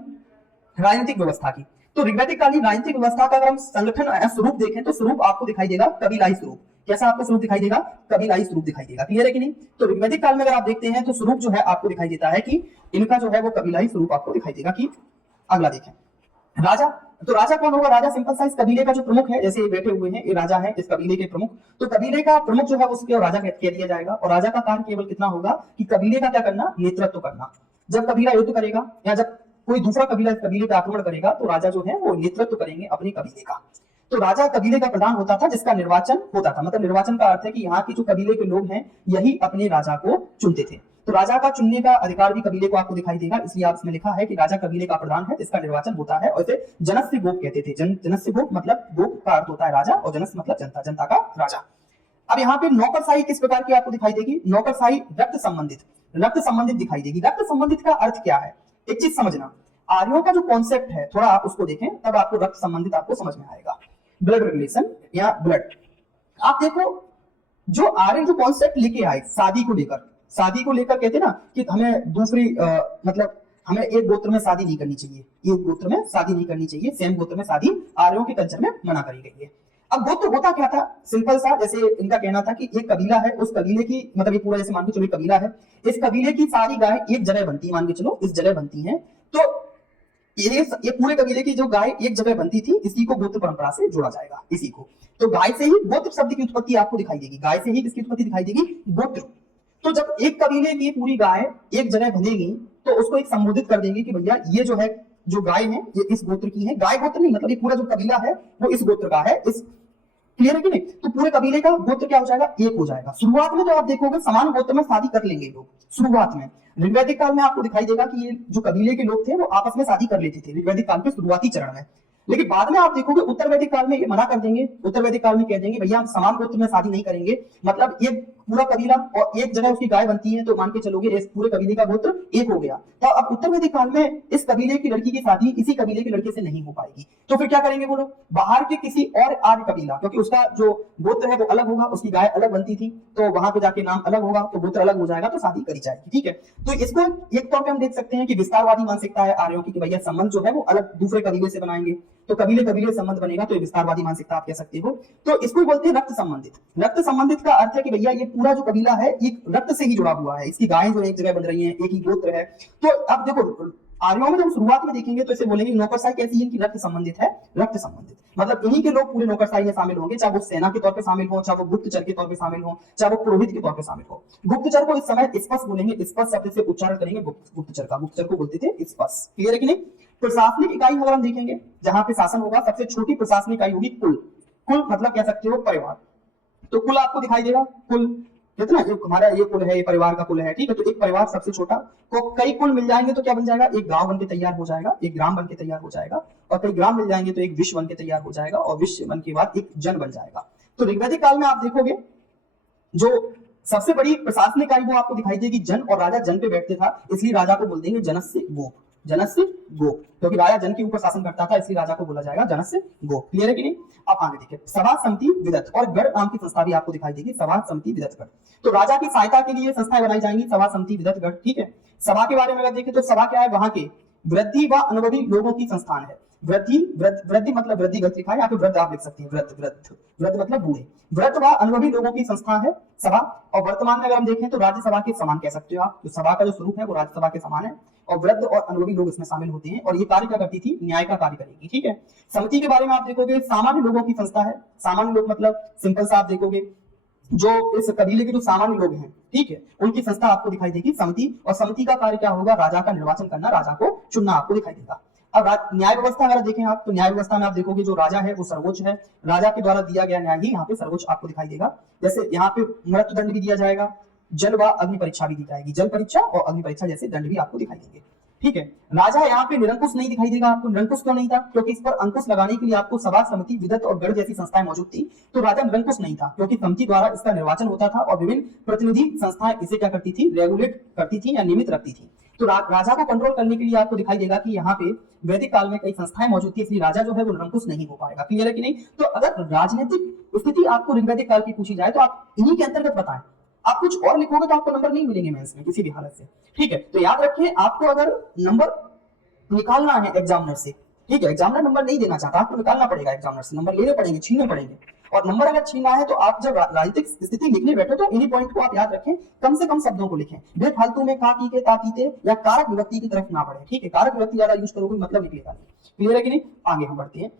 राजनीतिक व्यवस्था की, तो ऋग्वैदिक कालीन राजनीतिक व्यवस्था का अगर हम संगठन स्वरूप देखें तो स्वरूप आपको दिखाई देगा कबीलाई स्वरूप। कैसा आपको स्वरूप दिखाई देगा? कबीलाई स्वरूप दिखाई देगा। क्लियर है कि नहीं? तो ऋग्वैदिक काल में अगर आप देखते हैं तो स्वरूप जो है आपको दिखाई देता है कि इनका जो है वो कबीलाई स्वरूप आपको दिखाई देगा। कि अगला देखें, राजा। तो राजा कौन होगा? राजा सिंपल सा इस कबीले का जो प्रमुख है, जैसे ये बैठे हुए हैं ये राजा है इस कबीले के प्रमुख। तो कबीले का प्रमुख जो है उसके राजा कह दिया जाएगा। और राजा का कार्य केवल कितना होगा कि कबीले का क्या करना, नेतृत्व करना। जब कबीला युद्ध करेगा या जब कोई दूसरा कबीला इस कबीले पे आक्रमण करेगा तो राजा जो है वो नेतृत्व करेंगे अपने कबीले का। तो राजा कबीले का प्रधान होता था, जिसका निर्वाचन होता था। मतलब निर्वाचन का अर्थ है कि यहाँ की जो कबीले के लोग हैं यही अपने राजा को चुनते थे। तो राजा का चुनने का अधिकार भी कबीले को आपको दिखाई देगा। इसलिए आप इसमें लिखा है कि राजा कबीले का प्रधान है, जिसका निर्वाचन होता है। और इसे जनस्य गोप कहते थे। जनस्य गोप मतलब गोप का अर्थ होता है राजा और जनस्य मतलब जनता, जनता का राजा। अब यहाँ पे नौकरशाही किस प्रकार की आपको दिखाई देगी? नौकरशाही रक्त संबंधित दिखाई देगी। रक्त संबंधित का अर्थ क्या है? एक चीज समझना, आर्यों का जो कॉन्सेप्ट है थोड़ा आप उसको देखें, तब आपको रक्त संबंधित आपको समझ में आएगा। ब्लड रिलेशन या ब्लड। आप देखो जो आर्य जो कॉन्सेप्ट लेके आए शादी को लेकर कहते ना कि हमें दूसरी मतलब हमें एक गोत्र में शादी नहीं करनी चाहिए, एक गोत्र में शादी नहीं करनी चाहिए, सेम गोत्र में शादी आर्यों के कल्चर में मना करी गई है। अब गोत्र होता क्या था, सिंपल सा, जैसे इनका कहना था कि एक कबीला है, उस कबीले की मतलब ये पूरा जैसे मान के चलो कबीला है, इस कबीले की सारी गाय एक जगह बनती है, मान के चलो इस जगह बनती है, तो ये पूरे कबीले की जो गाय एक जगह बनती थी, इसी को गोत्र परंपरा से जोड़ा जाएगा, इसी को। तो गाय से ही गोत्र शब्द की उत्पत्ति आपको दिखाई देगी, गाय से ही किसकी उत्पत्ति दिखाई देगी, गोत्र। तो जब एक कबीले की पूरी गाय एक जगह बनेगी तो उसको एक संबोधित कर देंगे कि भैया ये जो है, जो गाय है ये इस गोत्र की है, गाय गोत्र नहीं, मतलब ये पूरा जो कबीला है वो इस गोत्र का है, इस, क्लियर है कि नहीं। तो पूरे कबीले का गोत्र क्या हो जाएगा, एक हो जाएगा। शुरुआत में तो आप देखोगे समान गोत्र में शादी कर लेंगे लोग, शुरुआत में ऋग्वैदिक काल में आपको दिखाई देगा कि ये जो कबीले के लोग थे वो आपस में शादी कर लेते थे ऋग्वैदिक काल के शुरुआती चरण में। लेकिन बाद में आप देखोगे उत्तर वैदिक काल में ये मना कर देंगे, उत्तर वैदिक काल में कह देंगे भैया हम समान गोत्र में शादी नहीं करेंगे, मतलब ये पूरा कबीला और एक जगह उसकी गाय बनती है तो मान के चलोगे इस पूरे कबीले का गोत्र एक हो गया। तो अब उत्तर वैदिक काल में इस कबीले की लड़की की शादी इसी कबीले के लड़के से नहीं हो पाएगी, तो फिर क्या करेंगे वो लोग, बाहर के किसी और आर्य कबीला, क्योंकि उसका जो गोत्र है वो अलग होगा, उसकी गाय अलग बनती थी, तो वहां पे जाके नाम अलग होगा तो गोत्र अलग हो जाएगा, तो शादी करी जाएगी, ठीक है। तो इसको एक तौर पे हम देख सकते हैं कि विस्तारवादी मानसिकता है आर्यों की कि भैया संबंध जो है वो अलग दूसरे कबीले से बनाएंगे, तो कबीले कबीले संबंध बनेगा, तो ये विस्तारवादी मानसिकता आप कह सकते हो। तो इसको बोलते हैं रक्त संबंधित। रक्त संबंधित का अर्थ है कि भैया ये पूरा जो कबीला है एक रक्त से ही जुड़ा हुआ है, इसकी गायें जो एक जगह बन रही हैं, एक ही गोत्र है। तो अब देखो आर्यों में जब शुरुआत में देखेंगे तो इसे बोलेंगे नौकरशाही कैसी है, इनकी रक्त संबंधित है, रक्त संबंधित मतलब इन्हीं के लोग पूरे नौकरशाही में शामिल होंगे, चाहे वो सेना के तौर पे शामिल हो, चाहे वो गुप्तचर के तौर पे शामिल हो, चाहे वो पुरोहित के तौर पे शामिल हो। गुप्तचर को इस समय स्पष्ट बोलेंगे, स्पष्ट शब्द से उच्चारण करेंगे गुप्तचर का, गुप्तचर को बोलते थे स्पष्ट, क्लियर है कि नहीं। प्रशासनिक इकाई अगर हम देखेंगे जहां पे शासन होगा, सबसे छोटी प्रशासनिक इकाई होगी कुल। कुल मतलब कह सकते हो परिवार, तो कुल आपको दिखाई देगा, कुल कितना, जो हमारा ये कुल है, ये परिवार का कुल है, ठीक है। तो एक परिवार सबसे छोटा, तो कई कुल मिल जाएंगे तो क्या बन जाएगा, एक गांव बन के तैयार हो जाएगा, एक ग्राम बन के तैयार हो जाएगा, और कई ग्राम मिल जाएंगे तो एक विश्व बन के तैयार हो जाएगा, और विश्व बन के बाद एक जन बन जाएगा। तो ऋग्वैदिक काल में आप देखोगे जो सबसे बड़ी प्रशासनिक इकाई वो आपको दिखाई देगी जन, और राजा जन पे बैठते था, इसलिए राजा को बोल देंगे जनस्य गोप, जनस्य गोप, क्योंकि राजा जन के ऊपर शासन करता था, इसलिए राजा को बोला जाएगा जनस्य गोप, क्लियर है कि नहीं। अब आगे देखिए सभा समिति विदत और गढ़ नाम की संस्था भी आपको दिखाई देगी, सभा समिति विदत गढ़। तो राजा की सहायता के लिए संस्थाएं बनाई जाएंगी, सभा समिति विदत गढ़, ठीक है। सभा के बारे में अगर देखें तो सभा क्या है, वहां के वृद्धि व अनुभवी लोगों की संस्थान है। वृद्धि वृद्धि मतलब वृद्धि गत लिखा है, यहाँ पे वृद्ध आप लिख सकते हैं, वृद्ध वृद्ध वृद्ध मतलब बूढ़े, वृद्ध व अनुभवी लोगों की संस्था है सभा। और वर्तमान में अगर हम देखें तो राज्यसभा के समान कह सकते हो आप, तो सभा का जो स्वरूप है वो राज्यसभा के समान है, और वृद्ध और अनुभवी लोग इसमें शामिल होते हैं, और ये कार्य क्या करती थी, न्याय का कार्य करेगी, ठीक है। समिति के बारे में आप देखोगे सामान्य लोगों की संस्था है, सामान्य लोग मतलब सिंपल सा आप देखोगे जो इस कबीले के जो सामान्य लोग हैं, ठीक है, उनकी संस्था आपको दिखाई देगी समिति, और समिति का कार्य क्या होगा, राजा का निर्वाचन करना, राजा को चुनना आपको दिखाई देगा। अब न्याय व्यवस्था अगर देखें आप, तो न्याय व्यवस्था में आप देखोगे जो राजा है वो सर्वोच्च है, राजा के द्वारा दिया गया न्याय ही यहाँ पे सर्वोच्च आपको दिखाई देगा। जैसे यहाँ पे मृत्युदंड भी दिया जाएगा, जल व अग्नि परीक्षा भी दी जाएगी, जल परीक्षा और अग्नि परीक्षा जैसे दंड भी आपको दिखाई देंगे, ठीक है। राजा यहाँ पे निरंकुश नहीं दिखाई देगा आपको, निरंकुश क्यों नहीं था, क्योंकि इस पर अंकुश लगाने के लिए आपको सभा समिति विदत और गढ़ जैसी संस्थाएं मौजूद थी, तो राजा निरंकुश नहीं था, क्योंकि समिति द्वारा इसका निर्वाचन होता था, और विभिन्न प्रतिनिधि संस्थाएं इसे क्या करती थी, रेगुलेट करती थी या नियमित रखती थी। तो राजा को कंट्रोल करने के लिए आपको दिखाई देगा कि यहाँ पे वैदिक काल में कई संस्थाएं मौजूद थी, इसलिए राजा जो है वो निरंकुश नहीं हो पाएगा, क्लियर है कि नहीं। तो अगर राजनीतिक स्थिति आपको ऋग्वैदिक काल की पूछी जाए तो आप इन्हीं के अंतर्गत बताएं, आप कुछ और लिखोगे तो आपको नंबर नहीं मिलेंगे मेंस में किसी भी हालत से, ठीक है। तो याद रखिए आपको अगर नंबर निकालना है एग्जामिनर से, ठीक है, एग्जामिनर नंबर नहीं देना चाहता, आपको निकालना पड़ेगा एग्जामिनर से, नंबर लेने पड़ेंगे, छीनने पड़ेंगे। और नंबर अगर छीनना है तो आप जब राजनीतिक स्थिति लिखने बैठे तो इन्हीं पॉइंट को आप याद रखें, कम से कम शब्दों को लिखें, बेफालतू में का की के ता कीते या कारक विभक्ति की तरफ ना बढ़े, ठीक है, कारक विभक्ति ज्यादा यूज करोगे मतलब निकलेगा नहीं, क्लियर है कि नहीं। आगे हम बढ़ते हैं,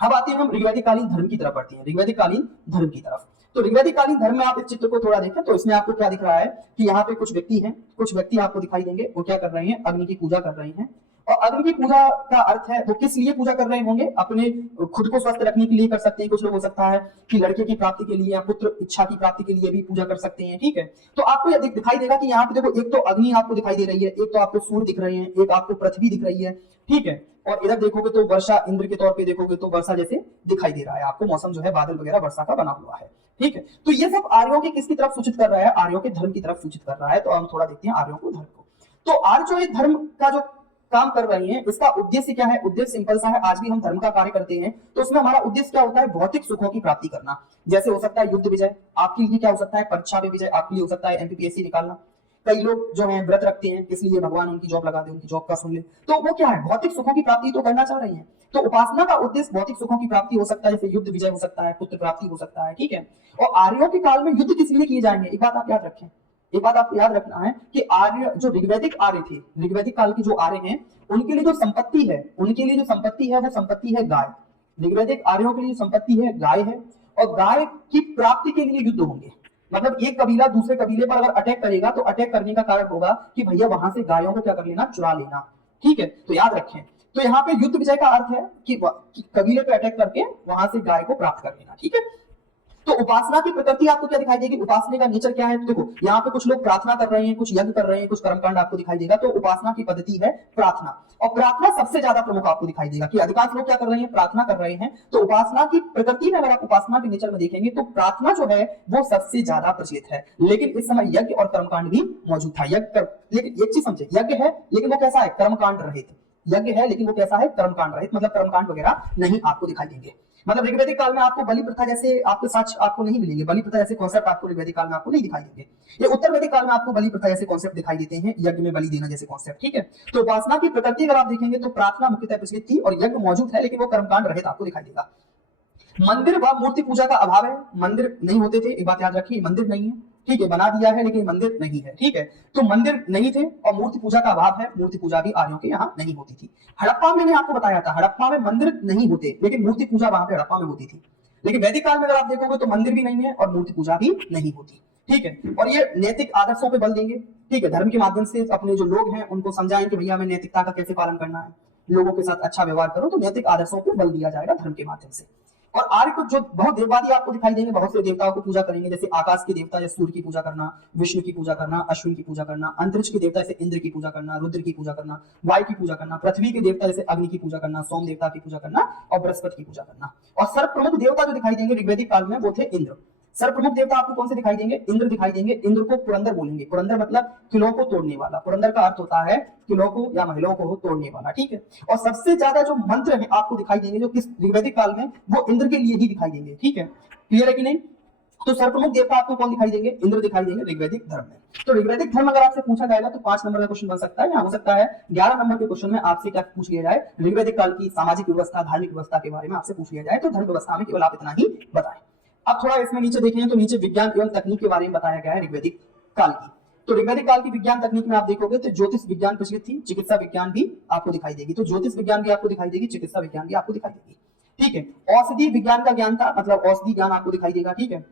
अब आते हैं हम ऋग्वैदिक कालीन धर्म की तरफ बढ़ते हैं, ऋग्वैदिक कालीन धर्म की तरफ। तो ऋग्वैदिक कालीन धर्म में आप इस चित्र को थोड़ा देखें तो इसमें आपको क्या दिख रहा है कि यहाँ पे कुछ व्यक्ति हैं, कुछ व्यक्ति आपको दिखाई देंगे, वो क्या कर रहे हैं, अग्नि की पूजा कर रहे हैं। और अग्नि की पूजा का अर्थ है वो किस लिए पूजा कर रहे होंगे, अपने खुद को स्वस्थ रखने के लिए कर सकते हैं, कुछ लोग हो सकता है कि लड़के की प्राप्ति के लिए या पुत्र इच्छा की प्राप्ति के लिए भी पूजा कर सकते हैं, ठीक है। तो आपको यह दिखाई देगा कि यहाँ पे देखो एक तो अग्नि आपको दिखाई दे रही है, एक तो आपको सूर्य दिख रहे हैं, एक आपको पृथ्वी दिख रही है, ठीक है। और इधर देखोगे तो वर्षा, इंद्र के तौर पे देखोगे तो वर्षा जैसे दिखाई दे रहा है आपको, मौसम जो है बादल वगैरह वर्षा का बना हुआ है, ठीक है। तो ये सब आर्यों के किसकी तरफ सूचित कर रहा है, आर्यों के धर्म की तरफ सूचित कर रहा है। तो हम थोड़ा देखते हैं आर्यों को, धर्म को। तो आर्य जो है धर्म का जो काम कर रहे हैं, इसका उद्देश्य क्या है, उद्देश्य सिंपल सा है, आज भी हम धर्म का कार्य करते हैं तो उसमें हमारा उद्देश्य क्या होता है, भौतिक सुखों की प्राप्ति करना। जैसे हो सकता है युद्ध विजय, आपके लिए क्या हो सकता है, परीक्षा में विजय, आपके लिए हो सकता है एमपीपीएससी निकालना। कई लोग जो हैं व्रत रखते हैं, इसलिए भगवान उनकी जॉब लगा दे, उनकी जॉब का सुन ले, तो वो क्या है, भौतिक सुखों की प्राप्ति तो करना चाह रहे हैं। तो उपासना का उद्देश्य भौतिक सुखों की प्राप्ति हो सकता है, जैसे युद्ध विजय हो सकता है, पुत्र प्राप्ति हो सकता है, ठीक है। और आर्यों के काल में युद्ध किस लिए किए जाएंगे, एक बात आप याद रखें, एक बात आप याद रखना है कि आर्य जो ऋग्वैदिक आर्य थे, ऋग्वैदिक काल के जो आर्य हैं, उनके लिए जो संपत्ति है, उनके लिए जो संपत्ति है वो संपत्ति है गाय। ऋग्वैदिक आर्यों के लिए संपत्ति है गाय है, और गाय की प्राप्ति के लिए युद्ध होंगे। मतलब एक कबीला दूसरे कबीले पर अगर अटैक करेगा तो अटैक करने का कारण होगा कि भैया वहां से गायों को क्या कर लेना, चुरा लेना, ठीक है। तो याद रखें, तो यहाँ पे युद्ध विजय का अर्थ है कि कबीले पे अटैक करके वहां से गाय को प्राप्त कर लेना, ठीक है। तो उपासना की प्रकृति आपको क्या दिखाई देगी, उपासना का नेचर क्या है, तो देखो यहाँ पे कुछ लोग प्रार्थना कर रहे हैं, कुछ यज्ञ कर रहे हैं, कुछ कर्मकांड आपको दिखाई देगा। तो उपासना की पद्धति है प्रार्थना, और प्रार्थना सबसे ज्यादा प्रमुख आपको दिखाई देगा कि अधिकांश लोग क्या कर रहे हैं, प्रार्थना कर रहे हैं। तो उपासना की प्रकृति में अगर आप उपासना के नेचर में देखेंगे तो प्रार्थना जो है वो सबसे ज्यादा प्रचलित है। लेकिन इस समय यज्ञ और कर्मकांड भी मौजूद था। लेकिन एक चीज समझे, यज्ञ है लेकिन वो कैसा है, कर्मकांड रहित। यज्ञ है लेकिन वो कैसा है, कर्मकांड रहित, मतलब कर्मकांड वगैरह नहीं आपको दिखाई देंगे। मतलब ऋग्वैदिक काल में आपको बलि प्रथा जैसे आपके साथ आपको नहीं मिलेंगे, बलि प्रथा जैसे कॉन्सेप्ट आपको ऋग्वैदिक काल में आपको नहीं दिखाई देंगे। ये उत्तर वैदिक काल में आपको बलि प्रथा जैसे कॉन्सेप्ट दिखाई देते हैं, यज्ञ में बलि देना जैसे कॉन्सेप्ट, ठीक है। तो उपासना की प्रकृति अगर आप देखेंगे तो प्रार्थना मुख्यतः प्रचलित थी, और यज्ञ मौजूद है लेकिन वो कर्मकांड रहित आपको दिखाई देगा। मंदिर व मूर्ति पूजा का अभाव है, मंदिर नहीं होते थे, एक बात याद रखिए, मंदिर नहीं है, ठीक है, बना दिया है लेकिन मंदिर नहीं है, ठीक है। तो मंदिर नहीं थे और मूर्ति पूजा का अभाव है, मूर्ति पूजा भी आर्यों के यहाँ नहीं होती थी। हड़प्पा मैंने आपको बताया था, हड़प्पा में मंदिर नहीं होते लेकिन मूर्ति पूजा वहां पे हड़प्पा में होती थी। लेकिन वैदिक काल में अगर आप देखोगे तो मंदिर भी नहीं है और मूर्ति पूजा भी नहीं होती, ठीक है। और ये नैतिक आदर्शों पे बल देंगे, ठीक है, धर्म के माध्यम से अपने जो लोग हैं उनको समझाएं कि भैया हमें नैतिकता का कैसे पालन करना है, लोगों के साथ अच्छा व्यवहार करो। तो नैतिक आदर्शों पे बल दिया जाएगा धर्म के माध्यम से। और आर्य को जो बहुत देववादी आपको दिखाई देंगे, बहुत से देवताओं को पूजा करेंगे, जैसे आकाश के देवता जैसे सूर्य की पूजा करना, विष्णु की पूजा करना, अश्विन की पूजा करना, अंतरिक्ष के देवता जैसे इंद्र की पूजा करना, रुद्र की पूजा करना, वायु की पूजा करना, पृथ्वी के देवता जैसे अग्नि की पूजा करना, सोम देवता की पूजा करना और बृहस्पति की पूजा करना। और सर्व प्रमुख देवता जो दिखाई देंगे ऋग्वैदिक काल में वो थे इंद्र। सर्व प्रमुख देवता आपको कौन से दिखाई देंगे, इंद्र दिखाई देंगे। इंद्र को पुरंदर बोलेंगे, पुरंदर मतलब किलों को तोड़ने वाला, पुरंदर का अर्थ होता है किलों को या महिलाओं को तोड़ने वाला, ठीक है। और सबसे ज्यादा जो मंत्र है आपको दिखाई देंगे जो किस ऋग्वैदिक काल में, वो इंद्र के लिए ही दिखाई देंगे, ठीक है, क्लियर है कि नहीं। तो सर्वप्रमुख देवता आपको कौन दिखाई देंगे, इंद्र दिखाई देंगे ऋग्वैदिक धर्म में। तो ऋग्वैदिक धर्म अगर आपसे पूछा जाएगा तो 5 नंबर का क्वेश्चन बन सकता है, या हो सकता है 11 नंबर के क्वेश्चन में आपसे क्या पूछ लिया जाए, ऋग्वैदिक काल की सामाजिक व्यवस्था, धार्मिक व्यवस्था के बारे में आपसे पूछ लिया जाए, तो धर्म व्यवस्था में केवल आप इतना ही बताएं। अब थोड़ा इसमें नीचे देखें तो नीचे विज्ञान एवं तकनीक के बारे में बताया गया है ऋग्वैदिक काल की। तो ऋग्वैदिक काल की विज्ञान तकनीक में आप देखोगे तो ज्योतिष विज्ञान प्रचलित थी, चिकित्सा विज्ञान भी आपको दिखाई देगी। तो ज्योतिष विज्ञान भी आपको दिखाई देगी, चिकित्सा विज्ञान भी आपको दिखाई देगी, ठीक है। औषधि विज्ञान का ज्ञान था, मतलब औषधि ज्ञान आपको दिखाई देगा, ठीक है।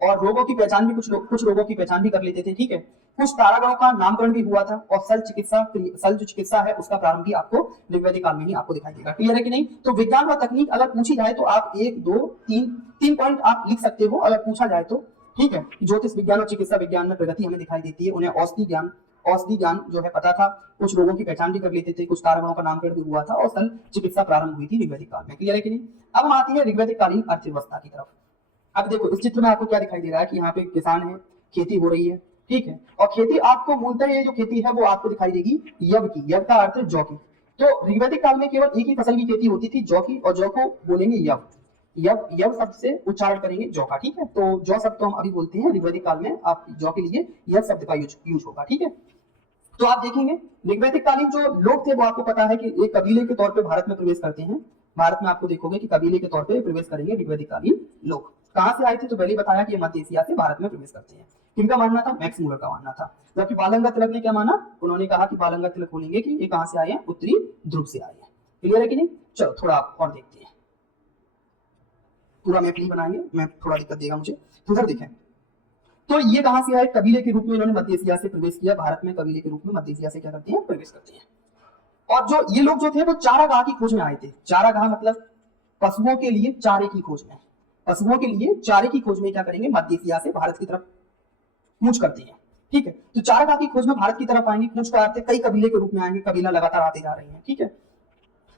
और रोगों की पहचान भी कुछ रोगों की पहचान भी कर लेते थे, ठीक है। कुछ तारागणों का नामकरण भी हुआ था, और सल जो चिकित्सा है उसका प्रारंभ भी आपको ऋग्वैदिक काल में ही आपको दिखाई देगा, क्लियर है कि नहीं। तो विज्ञान व तकनीक अगर पूछी जाए तो आप 1 2 3 पॉइंट आप लिख सकते हो अगर पूछा जाए तो, ठीक है। ज्योतिष विज्ञान और चिकित्सा विज्ञान में प्रगति हमें दिखाई देती है। उन्हें औषधि ज्ञान जो है पता था, कुछ रोगों की पहचान भी कर लेते थे, कुछ तारागणों का नामकरण भी हुआ था, और सल चिकित्सा प्रारंभ हुई थी ऋग्वैदिक काल में, क्लियर है कि नहीं। अब आती है ऋग्वैदिक कालीन अर्थव्यवस्था की तरफ। अब देखो इस चित्र में आपको क्या दिखाई दे रहा है कि यहाँ पे किसान है, खेती हो रही है, ठीक है। और खेती आपको मूलतः ये जो खेती है वो आपको दिखाई देगी यव की, यव का अर्थ है जौ की। तो ऋग्वैदिक काल में केवल एक ही फसल की खेती होती थी, जौ की, और जौ को बोलेंगे यव, यव शब्द से उच्चारण करेंगे जौ का, ठीक है। तो जौ शब्द तो हम अभी बोलते हैं, ऋग्वैदिक काल में आप जौ के लिए यव शब्द का यूज होगा, ठीक है। तो आप देखेंगे ऋग्वैदिक कालीन जो लोग थे वो आपको पता है कि एक कबीले के तौर पे भारत में प्रवेश करते हैं। भारत में आपको देखोगे कि कबीले के तौर पे प्रवेश करेंगे ऋग्वैदिक कालीन लोग। कहां से आए थे, तो पहले बताया कि ये मध्य एशिया से भारत में प्रवेश करते हैं। किनका मानना था, मैक्स मूलर का मानना था। जबकि बालगंगा तिलक ने क्या माना, उन्होंने कहा कि बालगंगा तिलक बोलेंगे कि ये कहां से आए हैं, उत्तरी ध्रुव से आए हैं, क्लियर है कि नहीं। चलो थोड़ा आप और देखते हैं, पूरा मैप नहीं बनाएंगे, मैप थोड़ा दिक्कत देगा मुझे, तो उधर देखें। तो ये कहां से आए, कबीले के रूप में इन्होंने मध्य एशिया से प्रवेश किया, भारत में कबीले के रूप में मध्य एशिया से क्या करते हैं, प्रवेश करते हैं। और जो ये लोग जो थे वो चारागाह की खोज में आए थे। चारागाह मतलब पशुओं के लिए चारे की खोज में, पशुओं के लिए चारे की खोज में क्या करेंगे, मध्य एशिया से भारत की तरफ कूच करते हैं, ठीक है। तो चारागाह की खोज में भारत की तरफ आएंगे, कूच करते कई कबीले के रूप में आएंगे, कबीला लगातार आते जा रहे हैं, ठीक है।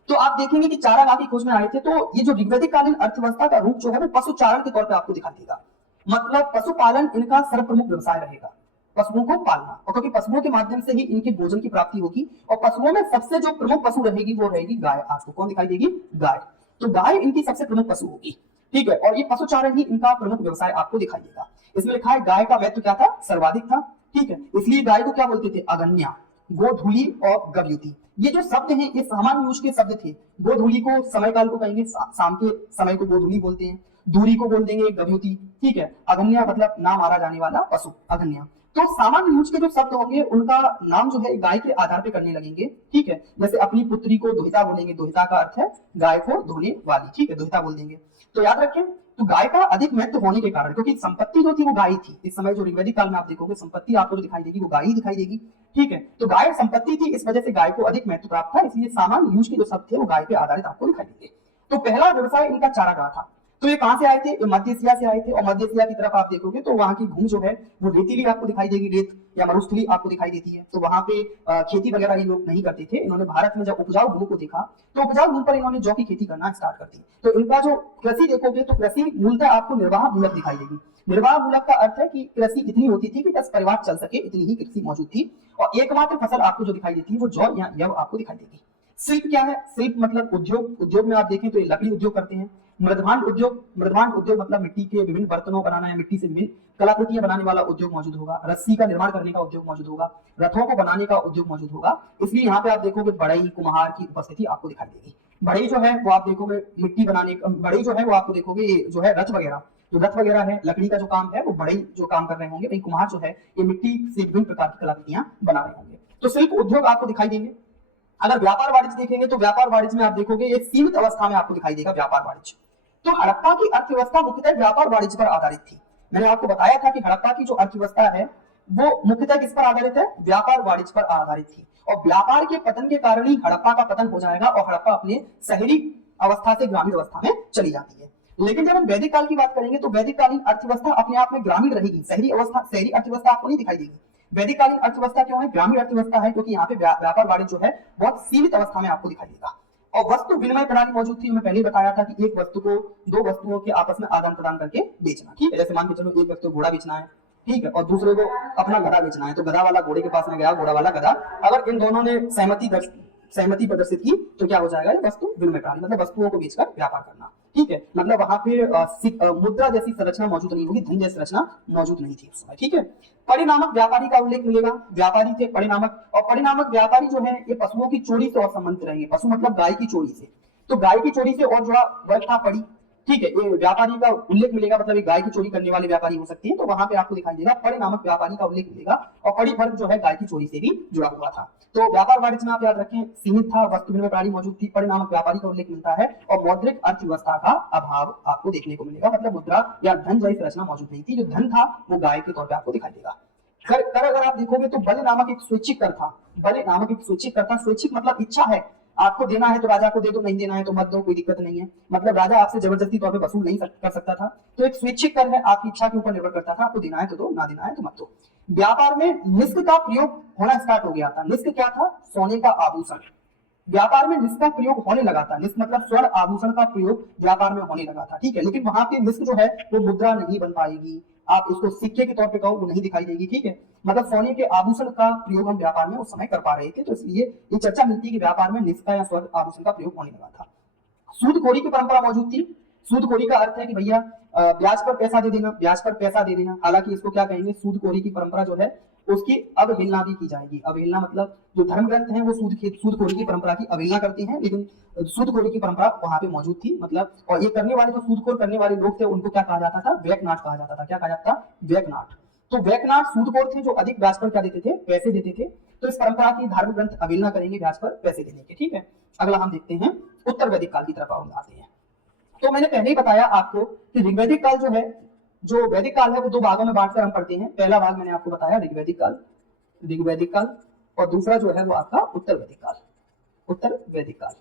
तो आप देखेंगे कि चारागाह की खोज में आए थे। तो ये जो ऋग्वैदिक कालीन अर्थव्यवस्था का रूप जो है वो पशुचारण के तौर पर आपको दिखाई देगा, मतलब पशुपालन इनका सर्वप्रमुख व्यवसाय रहेगा, पशुओं को पालना। और क्योंकि पशुओं के माध्यम से ही इनके भोजन की प्राप्ति होगी, और पशुओं में सबसे जो प्रमुख पशु रहेगी वो रहेगी गाय। आपको कौन दिखाई देगी, गाय। तो गाय इनकी सबसे प्रमुख पशु होगी, ठीक है। और ये पशुचारण ही इनका प्रमुख व्यवसाय आपको दिखाई देगा। इसमें लिखा है गाय का महत्व क्या था, सर्वाधिक था, ठीक है। इसलिए गाय को क्या बोलते थे, अगन्या। गोधूली और गवयुति, ये जो शब्द हैं ये सामान्य यूज के शब्द थे। गोधूली को समय काल को कहेंगे, शाम के समय को गोधूली बोलते हैं। दूरी को बोल देंगे गवयुति, ठीक है। अगन्या मतलब ना मारा जाने वाला पशु, अगन्या। तो सामान्य यूज के जो शब्द होंगे उनका नाम जो है गाय के आधार पे करने लगेंगे, ठीक है। जैसे अपनी पुत्री को दुहिता बोलेंगे, दुहिता का अर्थ है गाय को धोने वाली, ठीक है, दुहिता बोल देंगे। तो याद रखें, तो गाय का अधिक महत्व होने के कारण, क्योंकि संपत्ति जो थी वो गाय थी। इस समय जो ऋग्वैदिक काल में आप देखोगे संपत्ति आपको जो दिखाई देगी वो गाय ही दिखाई देगी, ठीक है। तो गाय संपत्ति थी, इस वजह से गाय को अधिक महत्व प्राप्त था, इसलिए सामान्य यूज के जो शब्द थे वो गाय पे आधारित आपको दिखाई देंगे। तो पहला व्यवसाय इनका चारागाह था। तो ये कहां से आए थे? ये मध्य एशिया से आए थे, और मध्य एशिया की तरफ आप देखोगे तो वहां की भूमि जो है वो रेतीली आपको दिखाई देगी, रेत या मरुस्थली आपको दिखाई देती है। तो वहां पे खेती वगैरह ये लोग नहीं करते थे। इन्होंने भारत में जब उपजाऊ भूमि को देखा तो उपजाऊ भूमि पर इन्होंने जौ की खेती करना स्टार्ट कर दी। तो इनका जो कृषि देखोगे तो कृषि मूलतः आपको निर्वाह मूलक दिखाई देगी। निर्वाह मूलक का अर्थ है कि कृषि इतनी होती थी कि 10 परिवार चल सके, इतनी ही कृषि मौजूद थी। और एकमात्र फसल आपको जो दिखाई देती है वो जौ या यव आपको दिखाई देगी। शिल्प क्या है? शिल्प मतलब उद्योग। उद्योग में आप देखें तो ये लकड़ी उद्योग करते हैं। मृदभांड उद्योग, मृदभांड उद्योग मतलब मिट्टी के विभिन्न बर्तनों बनाना या मिट्टी से विभिन्न कलाकृतियां बनाने वाला उद्योग मौजूद होगा। रस्सी का निर्माण करने का उद्योग मौजूद होगा। रथों को बनाने का उद्योग मौजूद होगा। इसलिए यहाँ पे आप देखोगे बढ़ई कुम्हार की उपस्थिति आपको दिखाई देगी। बढ़ई जो है वो आप देखोगे मिट्टी बनाने का, बढ़ई जो है वो आपको देखोगे जो है रथ वगैरह, जो रथ वगैरह है लकड़ी का जो काम है वो बढ़ई जो काम कर रहे होंगे। वही कुम्हार जो है ये मिट्टी से विभिन्न प्रकार की कलाकृतियां बना रहे होंगे। तो शिल्प उद्योग आपको दिखाई देंगे। अगर व्यापार वाणिज्य देखेंगे तो व्यापार वाणिज्य में आप देखोगे एक सीमित अवस्था में आपको दिखाई देगा व्यापार वाणिज्य। तो हड़प्पा की अर्थव्यवस्था मुख्यतः व्यापार वाणिज्य पर आधारित थी। मैंने आपको बताया था कि हड़प्पा की जो अर्थव्यवस्था है वो मुख्यतः किस पर आधारित है? व्यापार वाणिज्य पर आधारित थी। और व्यापार के पतन के कारण ही हड़प्पा का पतन हो जाएगा और हड़प्पा अपने शहरी अवस्था से ग्रामीण अवस्था में चली जाती है। लेकिन जब हम वैदिक काल की बात करेंगे तो वैदिक कालीन अर्थव्यवस्था अपने आप में ग्रामीण रहेगी, शहरी अवस्था, शहरी अर्थव्यवस्था आपको नहीं दिखाई देगी। वैदिक कालीन अर्थव्यवस्था क्यों है? ग्रामीण अर्थव्यवस्था है, क्योंकि यहाँ पे व्यापार वाणिज्य जो है बहुत सीमित अवस्था में आपको दिखाई देगा। और वस्तु विनिमय प्रणाली मौजूद थी। मैं पहले बताया था कि एक वस्तु को दो वस्तुओं के आपस में आदान प्रदान करके बेचना, ठीक है। जैसे मान के चलो एक वस्तु घोड़ा बेचना है, ठीक है, और दूसरे को अपना गधा बेचना है। तो गधा वाला घोड़े के पास में गया, घोड़ा वाला गधा। अगर इन दोनों ने सहमति प्रदर्शित की तो क्या हो जाएगा? ये वस्तु विनिमय प्रणाली, मतलब वस्तुओं को बेचकर व्यापार करना, ठीक है। मतलब वहां पे मुद्रा जैसी संरचना मौजूद नहीं होगी, धन जैसी संरचना मौजूद नहीं थी उस समय, ठीक है। परिणामक व्यापारी का उल्लेख मिलेगा। व्यापारी थे परिणामक, और परिणामक व्यापारी जो है ये पशुओं की चोरी से और संबंधित रहेंगे। पशु मतलब गाय की चोरी से, तो गाय की चोरी से और जुड़ा वर्ग था पड़ी, ठीक है। ये व्यापारी का उल्लेख मिलेगा, मतलब गाय की चोरी करने वाले व्यापारी हो सकते हैं। तो वहां पे आपको दिखाई देगा परिणामक व्यापारी का उल्लेख मिलेगा। और पड़ी वर्ग जो है गाय की चोरी से भी जुड़ा हुआ था। तो व्यापार वाणिज्य में आप याद रखें सीमित था, वस्तु विनिमय प्रणाली मौजूद थी, परिणामक व्यापारी का उल्लेख मिलता है। और मौद्रिक अर्थव्यवस्था का अभाव आपको देखने को मिलेगा, मतलब मुद्रा या धन जैसी रचना मौजूद नहीं थी। जो धन था वो गाय के तौर पर आपको दिखाई देगा। कर अगर आप देखोगे तो बल नामक एक स्वैच्छिक कर था। बल नामक एक स्वैच्छिक कर था। स्वैच्छिक मतलब इच्छा है, आपको देना है तो राजा को दे दो, नहीं देना है तो मत दो, कोई दिक्कत नहीं है। मतलब राजा आपसे जबरदस्ती तौर पे वसूल नहीं कर सकता था। तो एक स्वैच्छिक कर है, आपकी इच्छा के ऊपर निर्भर करता था, आपको देना है तो दो, ना देना है तो मत दो। व्यापार में निष्क का प्रयोग होना स्टार्ट हो गया था। निष्क क्या था? सोने का आभूषण। व्यापार में निष्क का प्रयोग होने लगा था। निष्क मतलब स्वर्ण आभूषण का प्रयोग व्यापार में होने लगा था, ठीक है। लेकिन वहां पे निष्क जो है वो मुद्रा नहीं बन पाएगी, आप इसको सिक्के के तौर पे कहो वो नहीं दिखाई देगी, ठीक है। मतलब सोने के आभूषण का प्रयोग हम व्यापार में उस समय कर पा रहे थे। तो इसलिए ये चर्चा मिलती है कि व्यापार में निष्क या स्वर्ण आभूषण का प्रयोग होने लगा था। सूदखोरी की परंपरा मौजूद थी। सूदखोरी का अर्थ है कि भैया ब्याज पर पैसा दे देना, ब्याज पर पैसा दे देना। हालांकि इसको क्या कहेंगे? सूदखोरी की परंपरा जो है उसकी अवहेलना भी की जाएगी। अवहेलना मतलब जो धर्म ग्रंथ हैं वो सूदखोरी की परंपरा की अवहेलना करते हैं, लेकिन सूदखोरी की परंपरा वहां पे मौजूद थी। मतलब और ये करने वाले जो सूदखोर करने वाले लोग थे उनको क्या कहा जाता था? वैकनाट कहा जाता था। क्या कहा जाता था? वैकनाट। तो वैकनाट सूदखोर थे जो अधिक ब्याज पर क्या देते थे? पैसे देते थे। तो इस परंपरा की धार्मिक ग्रंथ अवहेलना करेंगे ब्याज पर पैसे देने के, ठीक है। अगला हम देखते हैं उत्तर वैदिक काल की तरफ आते हैं। तो मैंने पहले ही बताया आपको कि ऋग्वैदिक काल जो है, जो वैदिक काल है वो दो भागों में बांटकर हम पढ़ते हैं। पहला भाग मैंने आपको बताया ऋग्वैदिक काल, और दूसरा जो है वो आपका उत्तर वैदिक काल, उत्तर वैदिक काल।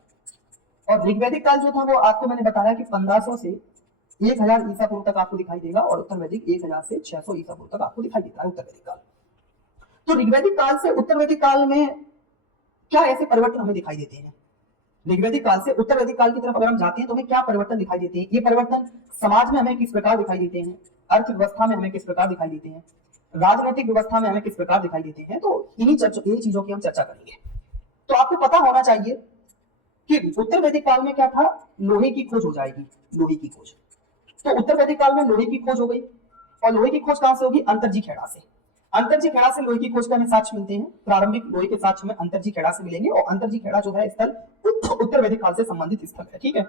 और ऋग्वैदिक काल जो था वो आपको मैंने बताया कि 1500 से 1000 ईसा पूर्व तक आपको दिखाई देगा, और उत्तर वैदिक 1000 से 600 ईसा पूर्व तक आपको दिखाई देता है उत्तर वैदिक काल। तो ऋग्वैदिक काल से उत्तर वैदिक काल में क्या ऐसे परिवर्तन हमें दिखाई देते हैं? ऋग्वैदिक काल से उत्तर वैदिक काल की तरफ अगर हम जाते हैं तो हमें क्या परिवर्तन दिखाई देते हैं? ये परिवर्तन समाज में हमें किस प्रकार दिखाई देते हैं, अर्थव्यवस्था में हमें किस प्रकार दिखाई देते हैं, राजनीतिक व्यवस्था में हमें किस प्रकार दिखाई देते हैं, तो इन्हीं चीजों की हम चर्चा करेंगे। तो आपको पता होना चाहिए कि उत्तर वैदिक काल में क्या था? लोहे की खोज हो जाएगी, लोहे की खोज। तो उत्तर वैदिक काल में लोहे की खोज हो गई, और लोहे की खोज कहां से होगी? अंतरजी खेड़ा से। अंतर्जी खेड़ा से लोहे की खोज के हमें साक्ष्य मिलते हैं। प्रारंभिक लोहे के साक्ष्य में अंतर्जी खेड़ा से मिलेंगे और अंतर्जी खेड़ा जो है स्थल उत्तर वैदिक काल से संबंधित स्थल है। ठीक है,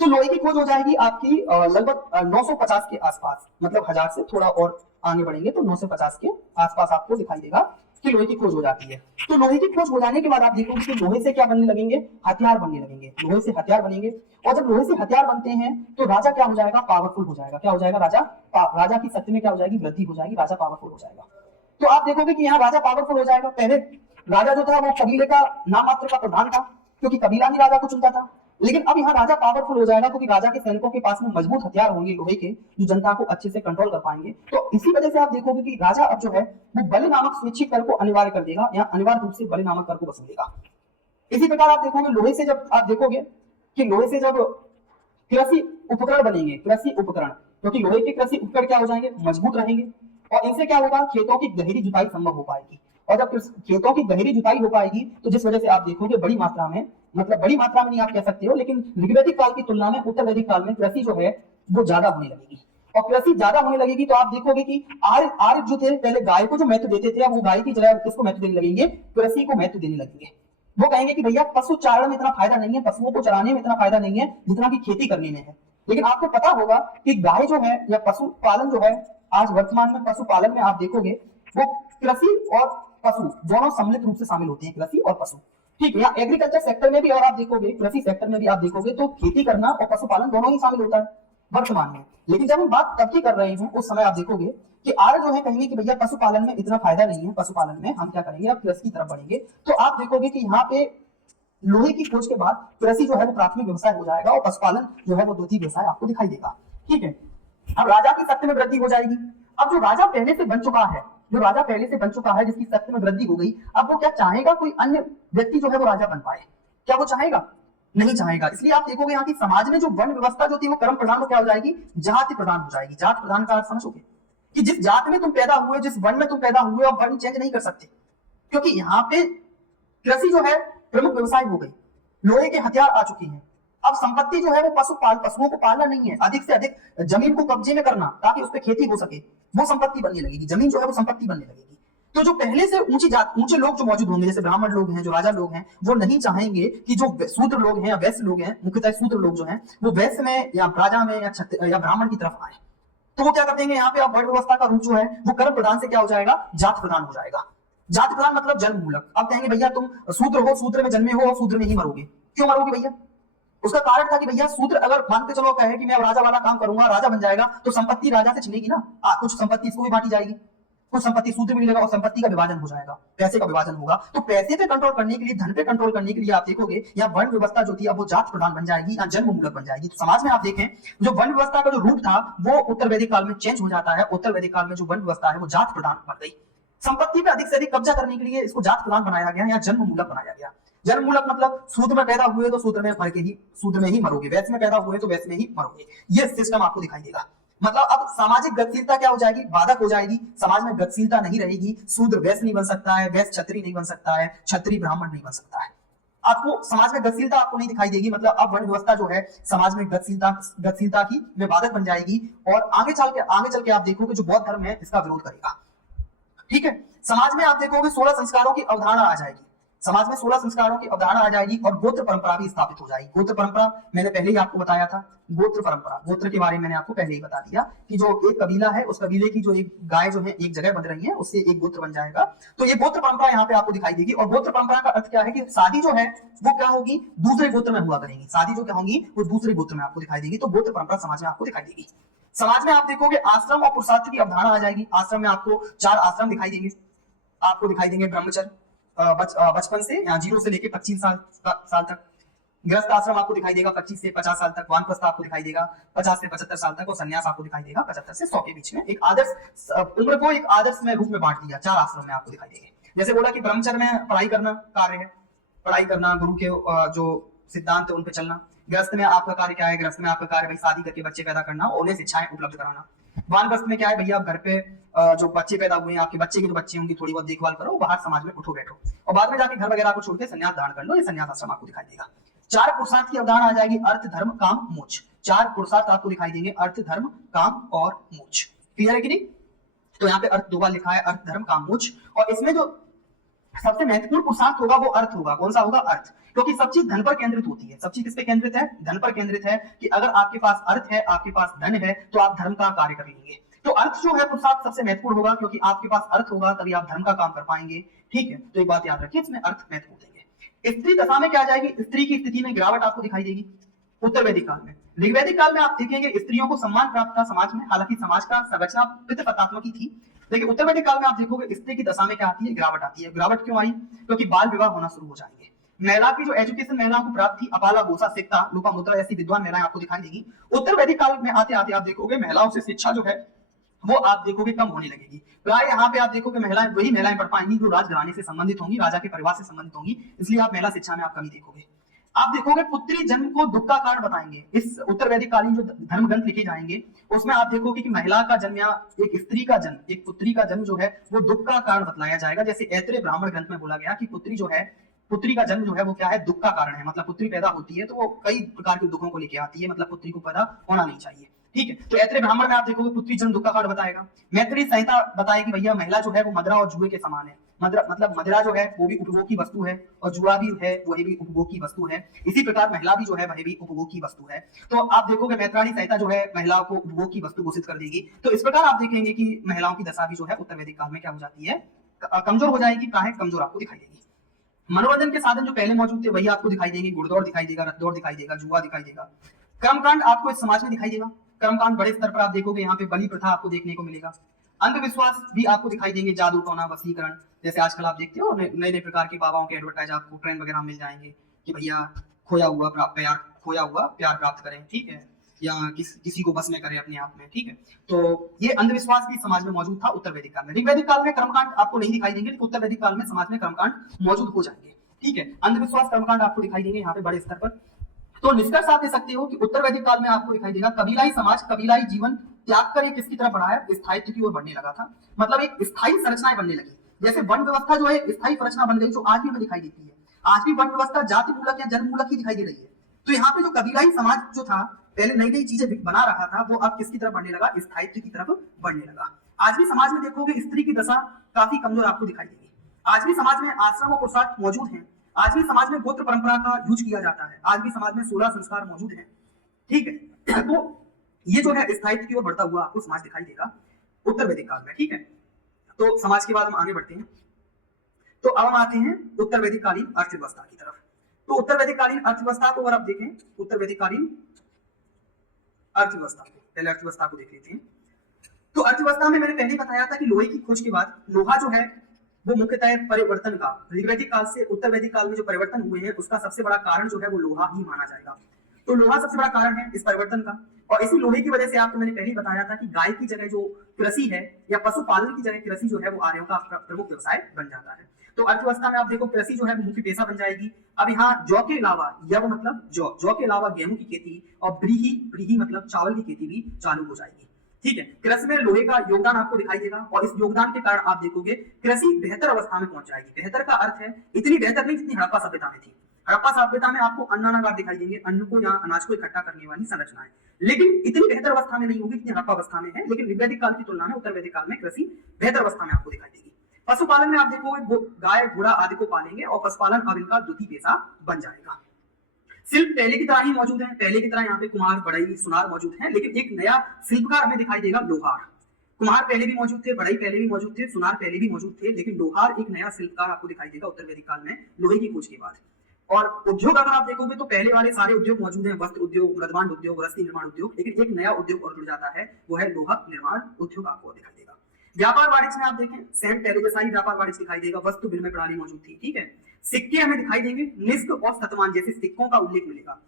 तो लोहे की खोज हो जाएगी आपकी लगभग 950 के आसपास, मतलब 1000 से थोड़ा और आगे बढ़ेंगे तो 950 के आसपास आपको दिखाई देगा कि लोहे की खोज हो जाती है। तो लोहे की खोज हो जाने के बाद आप देखोगे कि लोहे से क्या बनने लगेंगे, हथियार बनने लगेंगे, लोहे से हथियार बनेंगे। और जब लोहे से हथियार बनते हैं तो राजा क्या हो जाएगा, पावरफुल हो जाएगा। क्या हो जाएगा, राजा की शक्ति में क्या हो जाएगी, वृद्धि हो जाएगी, राजा पावरफुल हो जाएगा। तो आप देखोगे कि यहाँ राजा पावरफुल हो जाएगा। पहले राजा जो था वो कबीले का नाम मात्र का प्रधान था, क्योंकि कबीला ही राजा को चुनता था। लेकिन अब यहाँ राजा पावरफुल हो जाएगा क्योंकि राजा के सैनिकों के पास में मजबूत हथियार होंगे लोहे के, जो जनता को अच्छे से कंट्रोल कर पाएंगे। तो इसी वजह से आप देखोगे कि राजा अब जो है वो बलि नामक स्वैच्छिक कर को अनिवार्य कर देगा, या अनिवार्य रूप से बलि नामक कर को वसूलेगा। इसी प्रकार आप देखोगे लोहे से, जब आप देखोगे कि लोहे से जब कृषि उपकरण बनेंगे, कृषि उपकरण, क्योंकि लोहे के कृषि उपकरण क्या हो जाएंगे, मजबूत रहेंगे, और इनसे क्या होगा, खेतों की गहरी जुताई संभव हो पाएगी। और जब खेतों की गहरी जुताई हो पाएगी तो जिस वजह से आप देखोगे बड़ी मात्रा में, मतलब बड़ी मात्रा में नहीं आप कह सकते हो, लेकिन ऋग्वैदिक काल की तुलना में उत्तर वैदिक काल में कृषि जो है वो ज्यादा होने लगेगी। और कृषि ज्यादा होने लगेगी तो आप देखोगे कि आर्य जो थे पहले गाय को जो महत्व देते थे, अब वो गाय की जगह किसको महत्व देने लगेंगे, कृषि को महत्व देने लगेंगे। वो कहेंगे कि भैया पशु चारण में इतना फायदा नहीं है, पशुओं को चराने में इतना फायदा नहीं है जितना कि खेती करने में है। लेकिन आपको पता होगा कि गाय जो है या पशुपालन जो है, आज वर्तमान में पशुपालन में आप देखोगे वो कृषि और पशु दोनों सम्मिलित रूप से शामिल होते हैं, कृषि और पशु। ठीक है, या एग्रीकल्चर सेक्टर में भी और आप देखोगे, कृषि सेक्टर में भी आप देखोगे तो खेती करना और पशुपालन दोनों ही शामिल होता है वर्तमान में। लेकिन जब हम बात तब की कर रहे हैं उस समय आप देखोगे कि आर्य जो है कहेंगे कि भैया पशुपालन में इतना फायदा नहीं है, पशुपालन में हम क्या करेंगे, अब कृषि की तरफ बढ़ेंगे। तो आप देखोगे कि यहाँ पे लोहे की खोज के बाद कृषि जो है वो प्राथमिक व्यवसाय हो जाएगा और पशुपालन जो है वो द्वितीय व्यवसाय आपको दिखाई देगा। ठीक है, अब राजा की शक्ति में वृद्धि हो जाएगी। अब जो राजा पहले से बन चुका है, जो राजा पहले से बन चुका है, जिसकी शक्ति में वृद्धि हो गई, अब वो क्या चाहेगा कोई अन्य व्यक्ति जो है वो राजा बन पाए, क्या वो चाहेगा, नहीं चाहेगा। इसलिए आप देखोगे यहाँ की समाज में जो वर्ण व्यवस्था जो थी वो कर्म प्रधान, तो क्या हो जाएगी, जाति प्रधान हो जाएगी। जात प्रधान का अर्थ समझोगे कि जिस जात में तुम पैदा हुए, जिस वर्ण में तुम पैदा हुए, और वर्ण चेंज नहीं कर सकते, क्योंकि यहाँ पे कृषि जो है प्रमुख व्यवसाय हो गई, लोहे के हथियार आ चुके हैं। अब संपत्ति जो है वो पशुओं को पालना नहीं है, अधिक से अधिक जमीन को कब्जे में करना ताकि उस पर खेती हो सके, वो संपत्ति बनने लगेगी, जमीन जो है वो संपत्ति बनने लगेगी। तो जो पहले से ऊंचे लोग जो मौजूद होंगे, जैसे ब्राह्मण लोग हैं, जो राजा लोग हैं, वो नहीं चाहेंगे कि जो शूद्र लोग हैं या वैश्य लोग हैं, मुख्यतः शूद्र लोग जो हैं वो वैश्य में या राजा में या ब्राह्मण की तरफ आए। तो वो क्या कर देंगे, यहाँ पे अब वर्ण व्यवस्था का रूप जो है वो कर्म प्रधान से क्या हो जाएगा, जात प्रधान हो जाएगा। जात प्रधान मतलब जन्म मूलक। अब कहेंगे भैया तुम शूद्र हो, शूद्र में जन्मे हो और शूद्र में ही मरोगे। क्यों मरोगे भैया, उसका कारण था कि भैया शूद्र अगर मानते चलो कहे कि मैं राजा वाला काम करूंगा, राजा बन जाएगा, तो संपत्ति राजा से छिनेगी ना, कुछ संपत्ति इसको भी बांटी जाएगी, कुछ संपत्ति शूद्र में मिलेगा और संपत्ति का विभाजन हो जाएगा, पैसे का विभाजन होगा। तो पैसे पे कंट्रोल करने के लिए, धन पे कंट्रोल करने के लिए आप देखोगे या वर्ण व्यवस्था जो थी अब वो जात प्रधान बन जाएगी या जन्म मूलक बन जाएगी। तो समाज में आप देखें जो वर्ण व्यवस्था का जो रूप था वो उत्तर वैदिक काल में चेंज हो जाता है। उत्तर वैदिक काल में जो वर्ण व्यवस्था है वो जात प्रधान बन गई। संपत्ति पे अधिक से अधिक कब्जा करने के लिए इसको जात प्रधान बनाया गया या जन्म मूलक बनाया गया। जन्म मूलक मतलब शूद्र में पैदा हुए तो शूद्र में मर के ही शूद्र में ही मरोगे, वैश्य में पैदा हुए तो वैश्य में ही मरोगे। ये सिस्टम आपको दिखाई देगा। मतलब अब सामाजिक गतिशीलता क्या हो जाएगी, बाधक हो जाएगी, समाज में गतिशीलता नहीं रहेगी। शूद्र वैश्य नहीं बन सकता है, वैश्य क्षत्रिय नहीं बन सकता है, क्षत्रिय ब्राह्मण नहीं बन सकता है। आपको समाज में गतिशीलता आपको नहीं दिखाई देगी। मतलब अब वर्ण व्यवस्था जो है समाज में गतिशीलता की में बाधक बन जाएगी। और आगे चल के आप देखोगे जो बौद्ध धर्म है इसका विरोध करेगा। ठीक है, समाज में आप देखोगे 16 संस्कारों की अवधारणा आ जाएगी। समाज में 16 संस्कारों की अवधारणा आ जाएगी और गोत्र परंपरा भी स्थापित हो जाएगी। गोत्र परंपरा मैंने पहले ही आपको बताया था। गोत्र परंपरा, गोत्र के बारे में मैंने आपको पहले ही बता दिया कि जो एक कबीला है उस कबीले की जो एक गाय जो है एक जगह बन रही है उससे एक गोत्र बन जाएगा। तो ये गोत्र परंपरा यहाँ पे आपको दिखाई देगी। और गोत्र परंपरा का अर्थ क्या है कि शादी जो है वो क्या होगी, दूसरे गोत्र में हुआ करेगी। शादी जो क्या होगी वो दूसरे गोत्र में आपको दिखाई देगी। तो गोत्र परंपरा समाज में आपको दिखाई देगी। समाज में आप देखोगे आश्रम और पुरुषार्थ की अवधारणा आ जाएगी। आश्रम में आपको 4 आश्रम दिखाई देंगे। आपको दिखाई देंगे ब्रह्मचर्य, बचपन से 0 से लेकर 25 साल तक। गृहस्थ आश्रम आपको दिखाई देगा 25 से 50 साल तक। वानप्रस्थ आपको दिखाई देगा 50 से 75 साल तक। और संन्यास आपको दिखाई देगा 75 से 100 के बीच में। एक आदर्श उम्र को एक आदर्श में रूप में बांट दिया। 4 आश्रम में आपको दिखाई देंगे। जैसे बोला कि ब्रह्मचर्य में पढ़ाई करना कार्य है, पढ़ाई करना, गुरु के जो सिद्धांत है उन पे चलना। गृहस्थ में आपका कार्य क्या है, गृहस्थ में आपका कार्य भाई शादी करके बच्चे पैदा करना और उन्हें शिक्षाएं उपलब्ध कराना। वानप्रस्थ में क्या है भैया, घर पे जो बच्चे पैदा हुए हैं, आपके बच्चे के जो बच्चे होंगे थोड़ी बहुत देखभाल करो, बाहर समाज में उठो बैठो और बाद में जाके घर वगैरह को छोड़ के संन्यास धारण कर लो। ये संन्यास आश्रम आपको दिखाई देगा। 4 पुरुषार्थ की अवधारणा आ जाएगी, अर्थ धर्म काम मोक्ष। 4 पुरुषार्थ आपको दिखाई देंगे, अर्थ धर्म काम और मोक्ष। क्लियर है कि नहीं? तो यहाँ पे अर्थ दो बार लिखा है, अर्थ धर्म काम मोक्ष। और इसमें जो सबसे महत्वपूर्ण पुरुषार्थ होगा वो अर्थ होगा। कौन सा होगा? अर्थ। क्योंकि सब चीज धन पर केंद्रित होती है। सब चीज किस पे केंद्रित है? धन पर केंद्रित है। कि अगर आपके पास अर्थ है, आपके पास धन है, तो आप धर्म का कार्य कर लेंगे। तो अर्थ जो है पुरुषार्थ सबसे महत्वपूर्ण होगा, क्योंकि आपके पास अर्थ होगा तभी आप धर्म का काम कर पाएंगे। ठीक है, तो एक बात याद रखिए, इसमें अर्थ महत्वपूर्ण देंगे। स्त्री दशा में क्या आ जाएगी? स्त्री की स्थिति में गिरावट आपको दिखाई देगी उत्तर वैदिक काल में। ऋग्वैदिक काल में आप देखेंगे स्त्रियों को सम्मान प्राप्त था समाज में, हालांकि समाज का संरचना पितृसत्तात्मक ही थी। लेकिन उत्तर वैदिक काल में आप देखोगे स्त्री की दशा में क्या आती है? गिरावट आती है। गिरावट क्यों आई? क्योंकि बाल विवाह होना शुरू हो जाएंगे। महिला की जो एजुकेशन महिलाओं को प्राप्त थी, अपाला, गोसा, सिक्ता, लोपामुद्रा ऐसी विद्वान महिलाएं आपको दिखाई देगी। उत्तर वैदिक काल में आते आते आप देखोगे महिलाओं से शिक्षा जो है वो आप देखोगे कम होने लगेगी। प्राय यहाँ पे आप देखोगे महिलाएं वही महिलाएं पढ़ पाएंगी जो राजघराने से संबंधित होंगी, राजा के परिवार से संबंधित होंगी। इसलिए आप महिला शिक्षा में आप कमी देखोगे। आप देखोगे पुत्री जन्म को दुख का कारण बताएंगे। इस उत्तर वैदिक कालीन जो धर्म ग्रंथ लिखे जाएंगे उसमें आप देखोगे कि महिला का जन्म या एक स्त्री का जन्म, एक पुत्री का जन्म जो है वो दुख का कारण बतलाया जाएगा। जैसे ऐत्रेय ब्राह्मण ग्रंथ में बोला गया कि पुत्री जो है, पुत्री का जन्म जो है वो क्या है? दुख का कारण है। मतलब पुत्री पैदा होती है तो वो कई प्रकार के दुखों को लेके आती है, मतलब पुत्री को पैदा होना नहीं चाहिए। ठीक है, तो ऐत्रेय ब्राह्मण में आप देखोगे पुत्री जन्म दुख का कारण बताएगा। मैत्रेय संहिता बताएगी भैया महिला जो है वो मदरा और जुए के समान है। मतलब मदिरा जो है वो भी उपभोग की वस्तु है और जुआ भी है वही भी उपभोग की वस्तु है। इसी प्रकार महिला भी जो है वह भी उपभोग की वस्तु है। तो आप देखोगे मैत्राणी संहिता जो है महिलाओं को उपभोग की वस्तु घोषित कर देगी। तो इस प्रकार आप देखेंगे कि महिलाओं की दशा भी जो है उत्तर वैदिक काल में क्या हो जाती है? कमजोर हो जाएगी। प्राय कमजोर आपको दिखाई देगी। मनोरंजन के साधन जो पहले मौजूद थे वही आपको दिखाई देंगे। घुड़दौड़ दिखाई देगा, रथदौड़ दिखाई देगा, जुआ दिखाई देगा। कर्मकांड आपको इस समाज में दिखाई देगा। कर्मकांड बड़े स्तर पर आप देखोगे, यहाँ पे बलि प्रथा आपको देखने को मिलेगा। अंधविश्वास भी आपको दिखाई देंगे, जादू टोना, वशीकरण। जैसे आजकल आप देखते हो नए नए प्रकार के बाबाओं के एडवर्टाइज आपको ट्रेन वगैरह मिल जाएंगे कि भैया खोया हुआ प्यार प्राप्त करें। ठीक है, या किसी को बस में करें अपने आप में। ठीक है, तो ये अंधविश्वास भी समाज में मौजूद था उत्तर वैदिक काल में। ऋग्वैदिक काल में कर्मकांड आपको नहीं दिखाई देंगे, लेकिन उत्तर वैदिक काल में समाज में कर्मकांड मौजूद हो जाएंगे। ठीक है, अंधविश्वास कर्मकांड आपको दिखाई देंगे यहाँ पे बड़े स्तर पर। तो निष्कर्ष आप दे सकते हो कि उत्तर वैदिक काल में आपको दिखाई देगा कबीलाई समाज, कबीलाई जीवन त्याग कर किसकी तरफ बढ़ा है? स्थायित्व की ओर बढ़ने लगा था। मतलब एक स्थायी संरचनाएं बनने लगी। जैसे वन व्यवस्था जो है स्थायी संरचना बन गई, जो आज भी हमें दिखाई देती है। आज भी वन व्यवस्था जाति मूलक या जन्म मूलक ही दिखाई दे रही है। तो यहाँ पे जो कबीलाई समाज जो था, पहले नई नई चीजें बना रहा था, वो अब किसकी तरफ बढ़ने लगा? स्थायित्व की तरफ बढ़ने लगा। आज भी समाज में देखोगे स्त्री की दशा काफी कमजोर आपको दिखाई देगी। आज भी समाज में आश्रम और पुरुषार्थ मौजूद हैं। आज भी समाज में गोत्र परंपरा का यूज किया जाता है। आज भी समाज में 16 संस्कार मौजूद हैं। ठीक है, तो ये जो है स्थायित्व की ओर बढ़ता हुआ आपको समाज दिखाई देगा उत्तर वैदिक काल में। ठीक है, तो समाज के बाद हम आगे बढ़ते हैं। तो अब हम आते हैं उत्तर वैदिक कालीन अर्थव्यवस्था की तरफ। तो उत्तर वैदिक कालीन अर्थव्यवस्था को अगर आप देखें, उत्तर वैदिक कालीन अर्थव्यवस्था, पहले अर्थव्यवस्था को देख लेते हैं। तो अर्थव्यवस्था में मैंने पहले ही बताया था कि लोहे की खोज के बाद लोहा जो है वो मुख्यतः परिवर्तन का, ऋग्वैदिक काल से उत्तर वैदिक काल में जो परिवर्तन हुए हैं उसका सबसे बड़ा कारण जो है वो लोहा ही माना जाएगा। तो लोहा सबसे बड़ा कारण है इस परिवर्तन का। और इसी लोहे की वजह से आपको मैंने पहले ही बताया था कि गाय की जगह जो कृषि है या पशुपालन की जगह कृषि जो है वो आर्यों का प्रमुख व्यवसाय बन जाता है। तो अर्थव्यवस्था में आप देखो कृषि जो है वो मुख्य पेशा बन जाएगी। अब यहाँ जौ के अलावा, यव मतलब जौ के अलावा गेहूं की खेती और ब्रीही मतलब चावल की खेती भी चालू हो जाएगी। ठीक है, कृषि में लोहे का योगदान आपको दिखाई देगा और इस योगदान के कारण आप देखोगे कृषि बेहतर अवस्था में पहुंच जाएगी। बेहतर का अर्थ है इतनी बेहतर नहीं जितनी हड़प्पा सभ्यता में थी। हड़प्पा सभ्यता में आपको अन्नागार दिखाई देंगे, अन्न को या अनाज को इकट्ठा करने वाली संरचनाएं, लेकिन इतनी बेहतर अवस्था में नहीं होगी जितनी हड़प्पा अवस्था में है। लेकिन ऋग्वैदिक काल की तुलना में उत्तर वैदिक काल में कृषि बेहतर अवस्था में आपको दिखाई देगी। पशुपालन में आप देखोगे गाय घोड़ा आदि को पालेंगे और पशुपालन अब इनका द्वितीय पेशा बन जाएगा। शिल्प पहले की तरह ही मौजूद है, पहले की तरह यहाँ पे कुम्हार, बढ़ई, सुनार मौजूद है, लेकिन एक नया शिल्पकार हमें दिखाई देगा, लोहार। कुम्हार पहले भी मौजूद थे, बढ़ई पहले भी मौजूद थे, सुनार पहले भी मौजूद थे, लेकिन लोहार एक नया शिल्पकार आपको दिखाई देगा उत्तर वैदिक काल में लोहे की खोज के बाद। और उद्योग अगर आप देखोगे तो पहले वाले सारे उद्योग मौजूद हैं, वस्त्र उद्योग, मृदभांड उद्योग, रस्सी निर्माण उद्योग, लेकिन एक नया उद्योग और जुड़ जाता है, वो है लोहा निर्माण उद्योग आपको दिखाई देगा। व्यापार वाणिज्य में आप देखें सेम पहले जैसा ही व्यापार वाणिज्य दिखाई देगा, वस्तु विनिमय प्रणाली मौजूद थी। ठीक है, सिक्के हमें दिखाई देंगे, निष्क और शतमान जैसे सिक्कों का उल्लेख मिलेगा।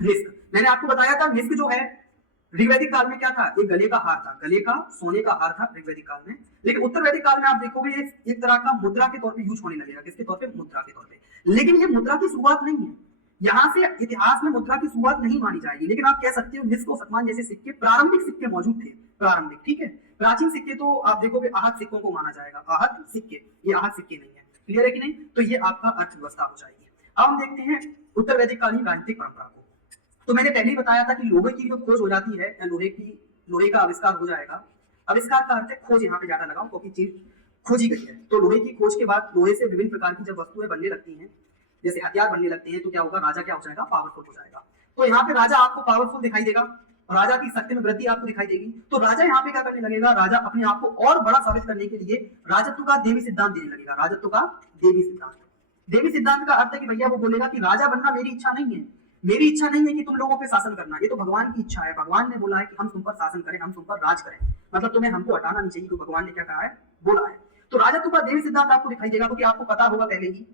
निष्क मैंने आपको बताया था, निष्क जो है ऋग्वैदिक काल में क्या था? एक गले का हार था, गले का सोने का हार था ऋग्वैदिक काल में। लेकिन उत्तर वैदिक काल में आप देखोगे एक तरह का मुद्रा के तौर पे यूज होने लगेगा। किसके तौर पे? मुद्रा के तौर पे। लेकिन ये मुद्रा की शुरुआत नहीं है, यहाँ से इतिहास में मुद्रा की शुरुआत नहीं मानी जाएगी। लेकिन आप कह सकते हो निष्क और शतमान जैसे सिक्के प्रारंभिक सिक्के मौजूद थे, प्रारंभिक। ठीक है, प्राचीन सिक्के तो आप देखोगे आहत सिक्कों को माना जाएगा, आहत सिक्के, ये आहत सिक्के नहीं है। क्लियर है कि नहीं? तो ये आपका अर्थव्यवस्था हो जाएगी। अब हम देखते हैं उत्तर वैदिक कालीन राजनीतिक परंपरा को। तो मैंने पहले ही बताया था कि लोहे की जो खोज हो जाती है या लोहे का आविष्कार हो जाएगा आविष्कार का अर्थ है खोज, यहाँ पे ज्यादा लगाओ क्योंकि चीज खोजी गई है। तो लोहे की खोज के बाद लोहे से विभिन्न प्रकार की जब वस्तुएं बनने लगती हैं, जैसे हथियार बनने लगते हैं, तो क्या होगा, राजा क्या हो जाएगा, पावरफुल हो जाएगा। तो यहाँ पे राजा आपको पावरफुल दिखाई देगा, राजा की शक्ति में वृद्धि आपको दिखाई देगी। तो राजा यहाँ पे क्या करने लगेगा, राजा अपने आप को और बड़ा साबित करने के लिए राजत्व का देवी सिद्धांत देने लगेगा। राजत्व का देवी सिद्धांत, देवी सिद्धांत का अर्थ है कि भैया वो बोलेगा कि राजा बनना मेरी इच्छा नहीं है, मेरी इच्छा नहीं है कि तुम लोगों पे शासन करना, ये तो भगवान की इच्छा है। भगवान ने बोला है कि हम तुम पर शासन करें, हम तुम पर राज करें, मतलब तुम्हें हमको हटाना नहीं चाहिए, क्योंकि भगवान ने क्या कहा है, बोला है। तो राजत्व का देवी सिद्धांत आपको दिखाई देगा, क्योंकि आपको पता होगा पहले ही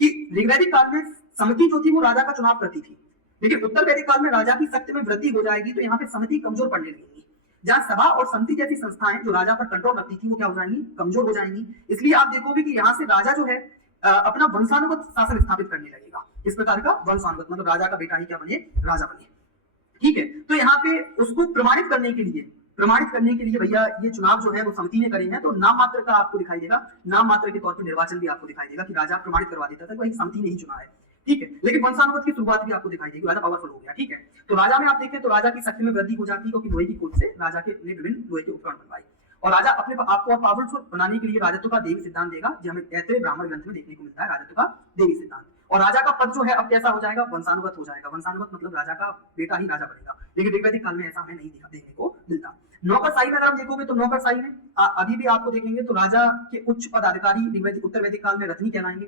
कि ऋग्वैदिक काल में समिति जो थी वो राजा का चुनाव करती थी, लेकिन उत्तर वैदिक काल में राजा की शक्ति में वृद्धि हो जाएगी, तो यहाँ पे समिति कमजोर पड़ने लगेगी। जहां सभा और समिति जैसी संस्थाएं जो राजा पर कंट्रोल रखती थी वो क्या हो जाएंगी, कमजोर हो जाएंगी। इसलिए आप देखोगे कि यहाँ से राजा जो है अपना वंशानुगत शासन स्थापित करने लगेगा। इस प्रकार का वंशानुगत मतलब राजा का बेटा ही क्या बने, राजा बने। ठीक है, तो यहाँ पे उसको प्रमाणित करने के लिए भैया ये चुनाव जो है वो समिति ने करे हैं। तो नाम मात्र का आपको दिखाई देगा, नाम मात्र के तौर पर निर्वाचन भी आपको दिखाई देगा कि राजा प्रमाणित करवा देता था, वही समिति ने ही चुना है। ठीक है, लेकिन वंशानुगत की शुरुआत भी आपको दिखाई देगी, राजा पावरफुल हो गया। ठीक है, तो राजा में आप देखें तो राजा की शक्ति में वृद्धि हो जाती है, क्योंकि लोहे की खोज से राजा के लिए विभिन्न लोहे के उपकरण बनवाए, और राजा अपने आपको और पावरफुल बनाने के लिए राजत्व का देवी सिद्धांत देगा, जो हमें ऐत्रेय ब्राह्मण ग्रंथ में देखने को मिलता है, राजत्व का देवी सिद्धांत। और राजा का पद जो है अब कैसा हो जाएगा, वंशानुगत हो जाएगा। वंशानुगत मतलब राजा का बेटा ही राजा बनेगा, लेकिन ऋग्वैदिक काल में ऐसा हमें नहीं देखने को मिलता। नौकरशाही में अगर हम देखोगे तो नौकरशाही में अभी भी आपको देखेंगे तो राजा के उच्च पदाधिकारी ऋग्वैदिक उत्तर वैदिक काल में रत्नी कहलाएंगे।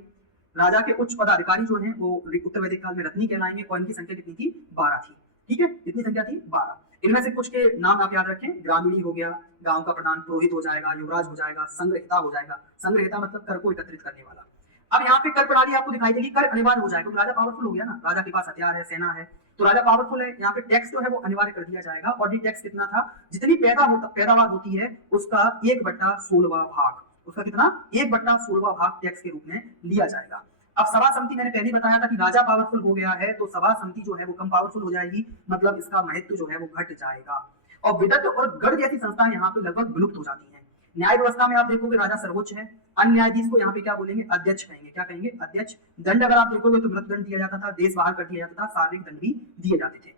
राजा के उच्च पदाधिकारी जो हैं वो उत्तर वैदिक काल में रत्नी कहलाएंगे, और इनकी संख्या कितनी थी, 12 थी। ठीक है, कितनी संख्या थी, 12। इनमें से कुछ के नाम आप याद रखें, ग्रामीणी हो गया, गांव का प्रधान, पुरोहित हो जाएगा, युवराज हो जाएगा, संग्रहिता हो जाएगा। संग्रहिता मतलब कर को एकत्रित करने वाला। अब यहाँ पे कर प्रणाली आपको दिखाई देगी, कर अनिवार्य हो जाएगा, तो राजा पावरफुल हो गया ना, राजा के पास हथियार है, सेना है, तो राजा पावरफुल है। यहाँ पे टैक्स जो है वो अनिवार्य कर दिया जाएगा, और ये टैक्स कितना था, जितनी पैदावार होती है उसका 1/16 भाग, उसका कितना, 1/16 भाग टैक्स के रूप में लिया जाएगा। अब सभा समिति मैंने पहले बताया था कि राजा पावरफुल हो गया है, तो सभा समिति जो है वो कम पावरफुल हो जाएगी, मतलब इसका महत्व जो है वो घट जाएगा, और विदत और गढ़ जैसी संस्थाएं यहाँ पे लगभग विलुप्त हो जाती हैं। न्याय व्यवस्था में आप देखोगे राजा सर्वोच्च है, अन्य न्यायाधीश को यहाँ पे क्या बोलेंगे, अध्यक्ष कहेंगे। क्या कहेंगे, अध्यक्ष। दंड अगर आप देखोगे तो मृत्युदंड दिया जाता था, देश बाहर कर दिया जाता था, शारीरिक दंड भी दिए जाते थे।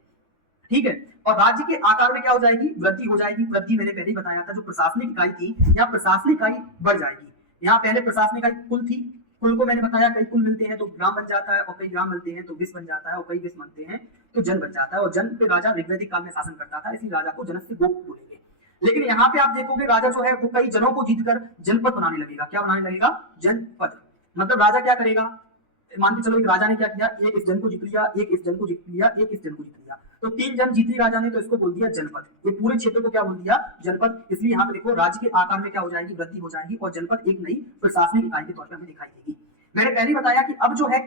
ठीक है, और राज्य के आकार में क्या हो जाएगी, वृद्धि हो जाएगी। वृद्धि मैंने पहले ही बताया था, जो प्रशासनिक इकाई थी यहाँ प्रशासनिक इकाई बढ़ जाएगी। यहाँ पहले प्रशासनिक इकाई कुल थी, कुल को मैंने बताया कई कुल मिलते हैं तो ग्राम बन जाता है, और कई ग्राम मिलते हैं तो विश्व बन जाता है, और कई विश्व बनते हैं तो जन बन जाता है, और जन पे राजा ऋग्वैदिक काल में शासन करता था, इसलिए राजा को जनस्य गोप बोलेंगे। लेकिन यहाँ पे आप देखोगे राजा जो है वो कई जनों को जीतकर जनपद बनाने लगेगा। क्या बनाने लगेगा, जनपद। मतलब राजा क्या करेगा, मान के चलो एक राजा ने क्या किया, एक इस जन को जीत लिया, एक इस जन को जीत लिया, एक इस जन को जीत लिया, तो 3 जन जीती राजा ने, तो इसको बोल दिया जनपद। ये पूरे क्षेत्र को क्या बोल दिया, जनपद। इसलिए यहाँ पे देखो राज्य के आकार में क्या हो जाएगी, वृद्धि हो जाएगी, और जनपद एक नई प्रशासनिक इकाई के तौर पर हमें दिखाई देगी। मैंने पहले ही बताया कि अब जो है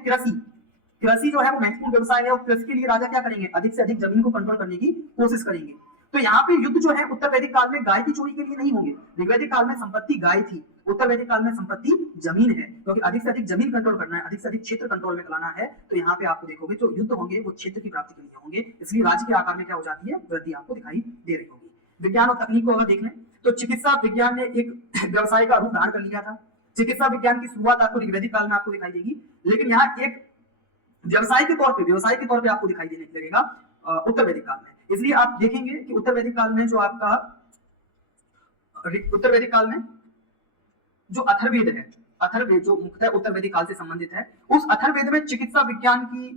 कृषि जो है वो महत्वपूर्ण व्यवसाय है, और कृषि के लिए राजा क्या करेंगे, अधिक से अधिक जमीन को कंट्रोल करने की कोशिश करेंगे। तो यहाँ पे युद्ध जो है उत्तर वैदिक काल में गाय की चोरी के लिए नहीं होंगे। ऋग्वैदिक काल में संपत्ति गाय थी, उत्तर वैदिक काल में संपत्ति जमीन है, क्योंकि अधिक से अधिक जमीन कंट्रोल करना है, अधिक से अधिक क्षेत्र कंट्रोल में लाना है। तो यहाँ पे आपको देखोगे जो युद्ध होंगे वो क्षेत्र की प्राप्ति के लिए होंगे, इसलिए राज्य के आकार में क्या हो जाती है, वृद्धि आपको दिखाई दे रही होगी। विज्ञान और तकनीक को अगर देख लें तो चिकित्सा विज्ञान ने एक व्यवसाय का रूप धारण कर लिया था। चिकित्सा विज्ञान की शुरुआत आपको ऋग्वैदिक काल में आपको दिखाई देगी, लेकिन यहाँ एक व्यवसाय के तौर पे आपको दिखाई देने लगेगा उत्तर वैदिक काल में। इसलिए आप देखेंगे कि उत्तर वैदिक काल में जो आपका उत्तर वैदिक काल में जो अथर्ववेद है, अथर्ववेद जो मुख्यतः उत्तर वैदिक काल से संबंधित है, उस अथर्ववेद में चिकित्सा विज्ञान की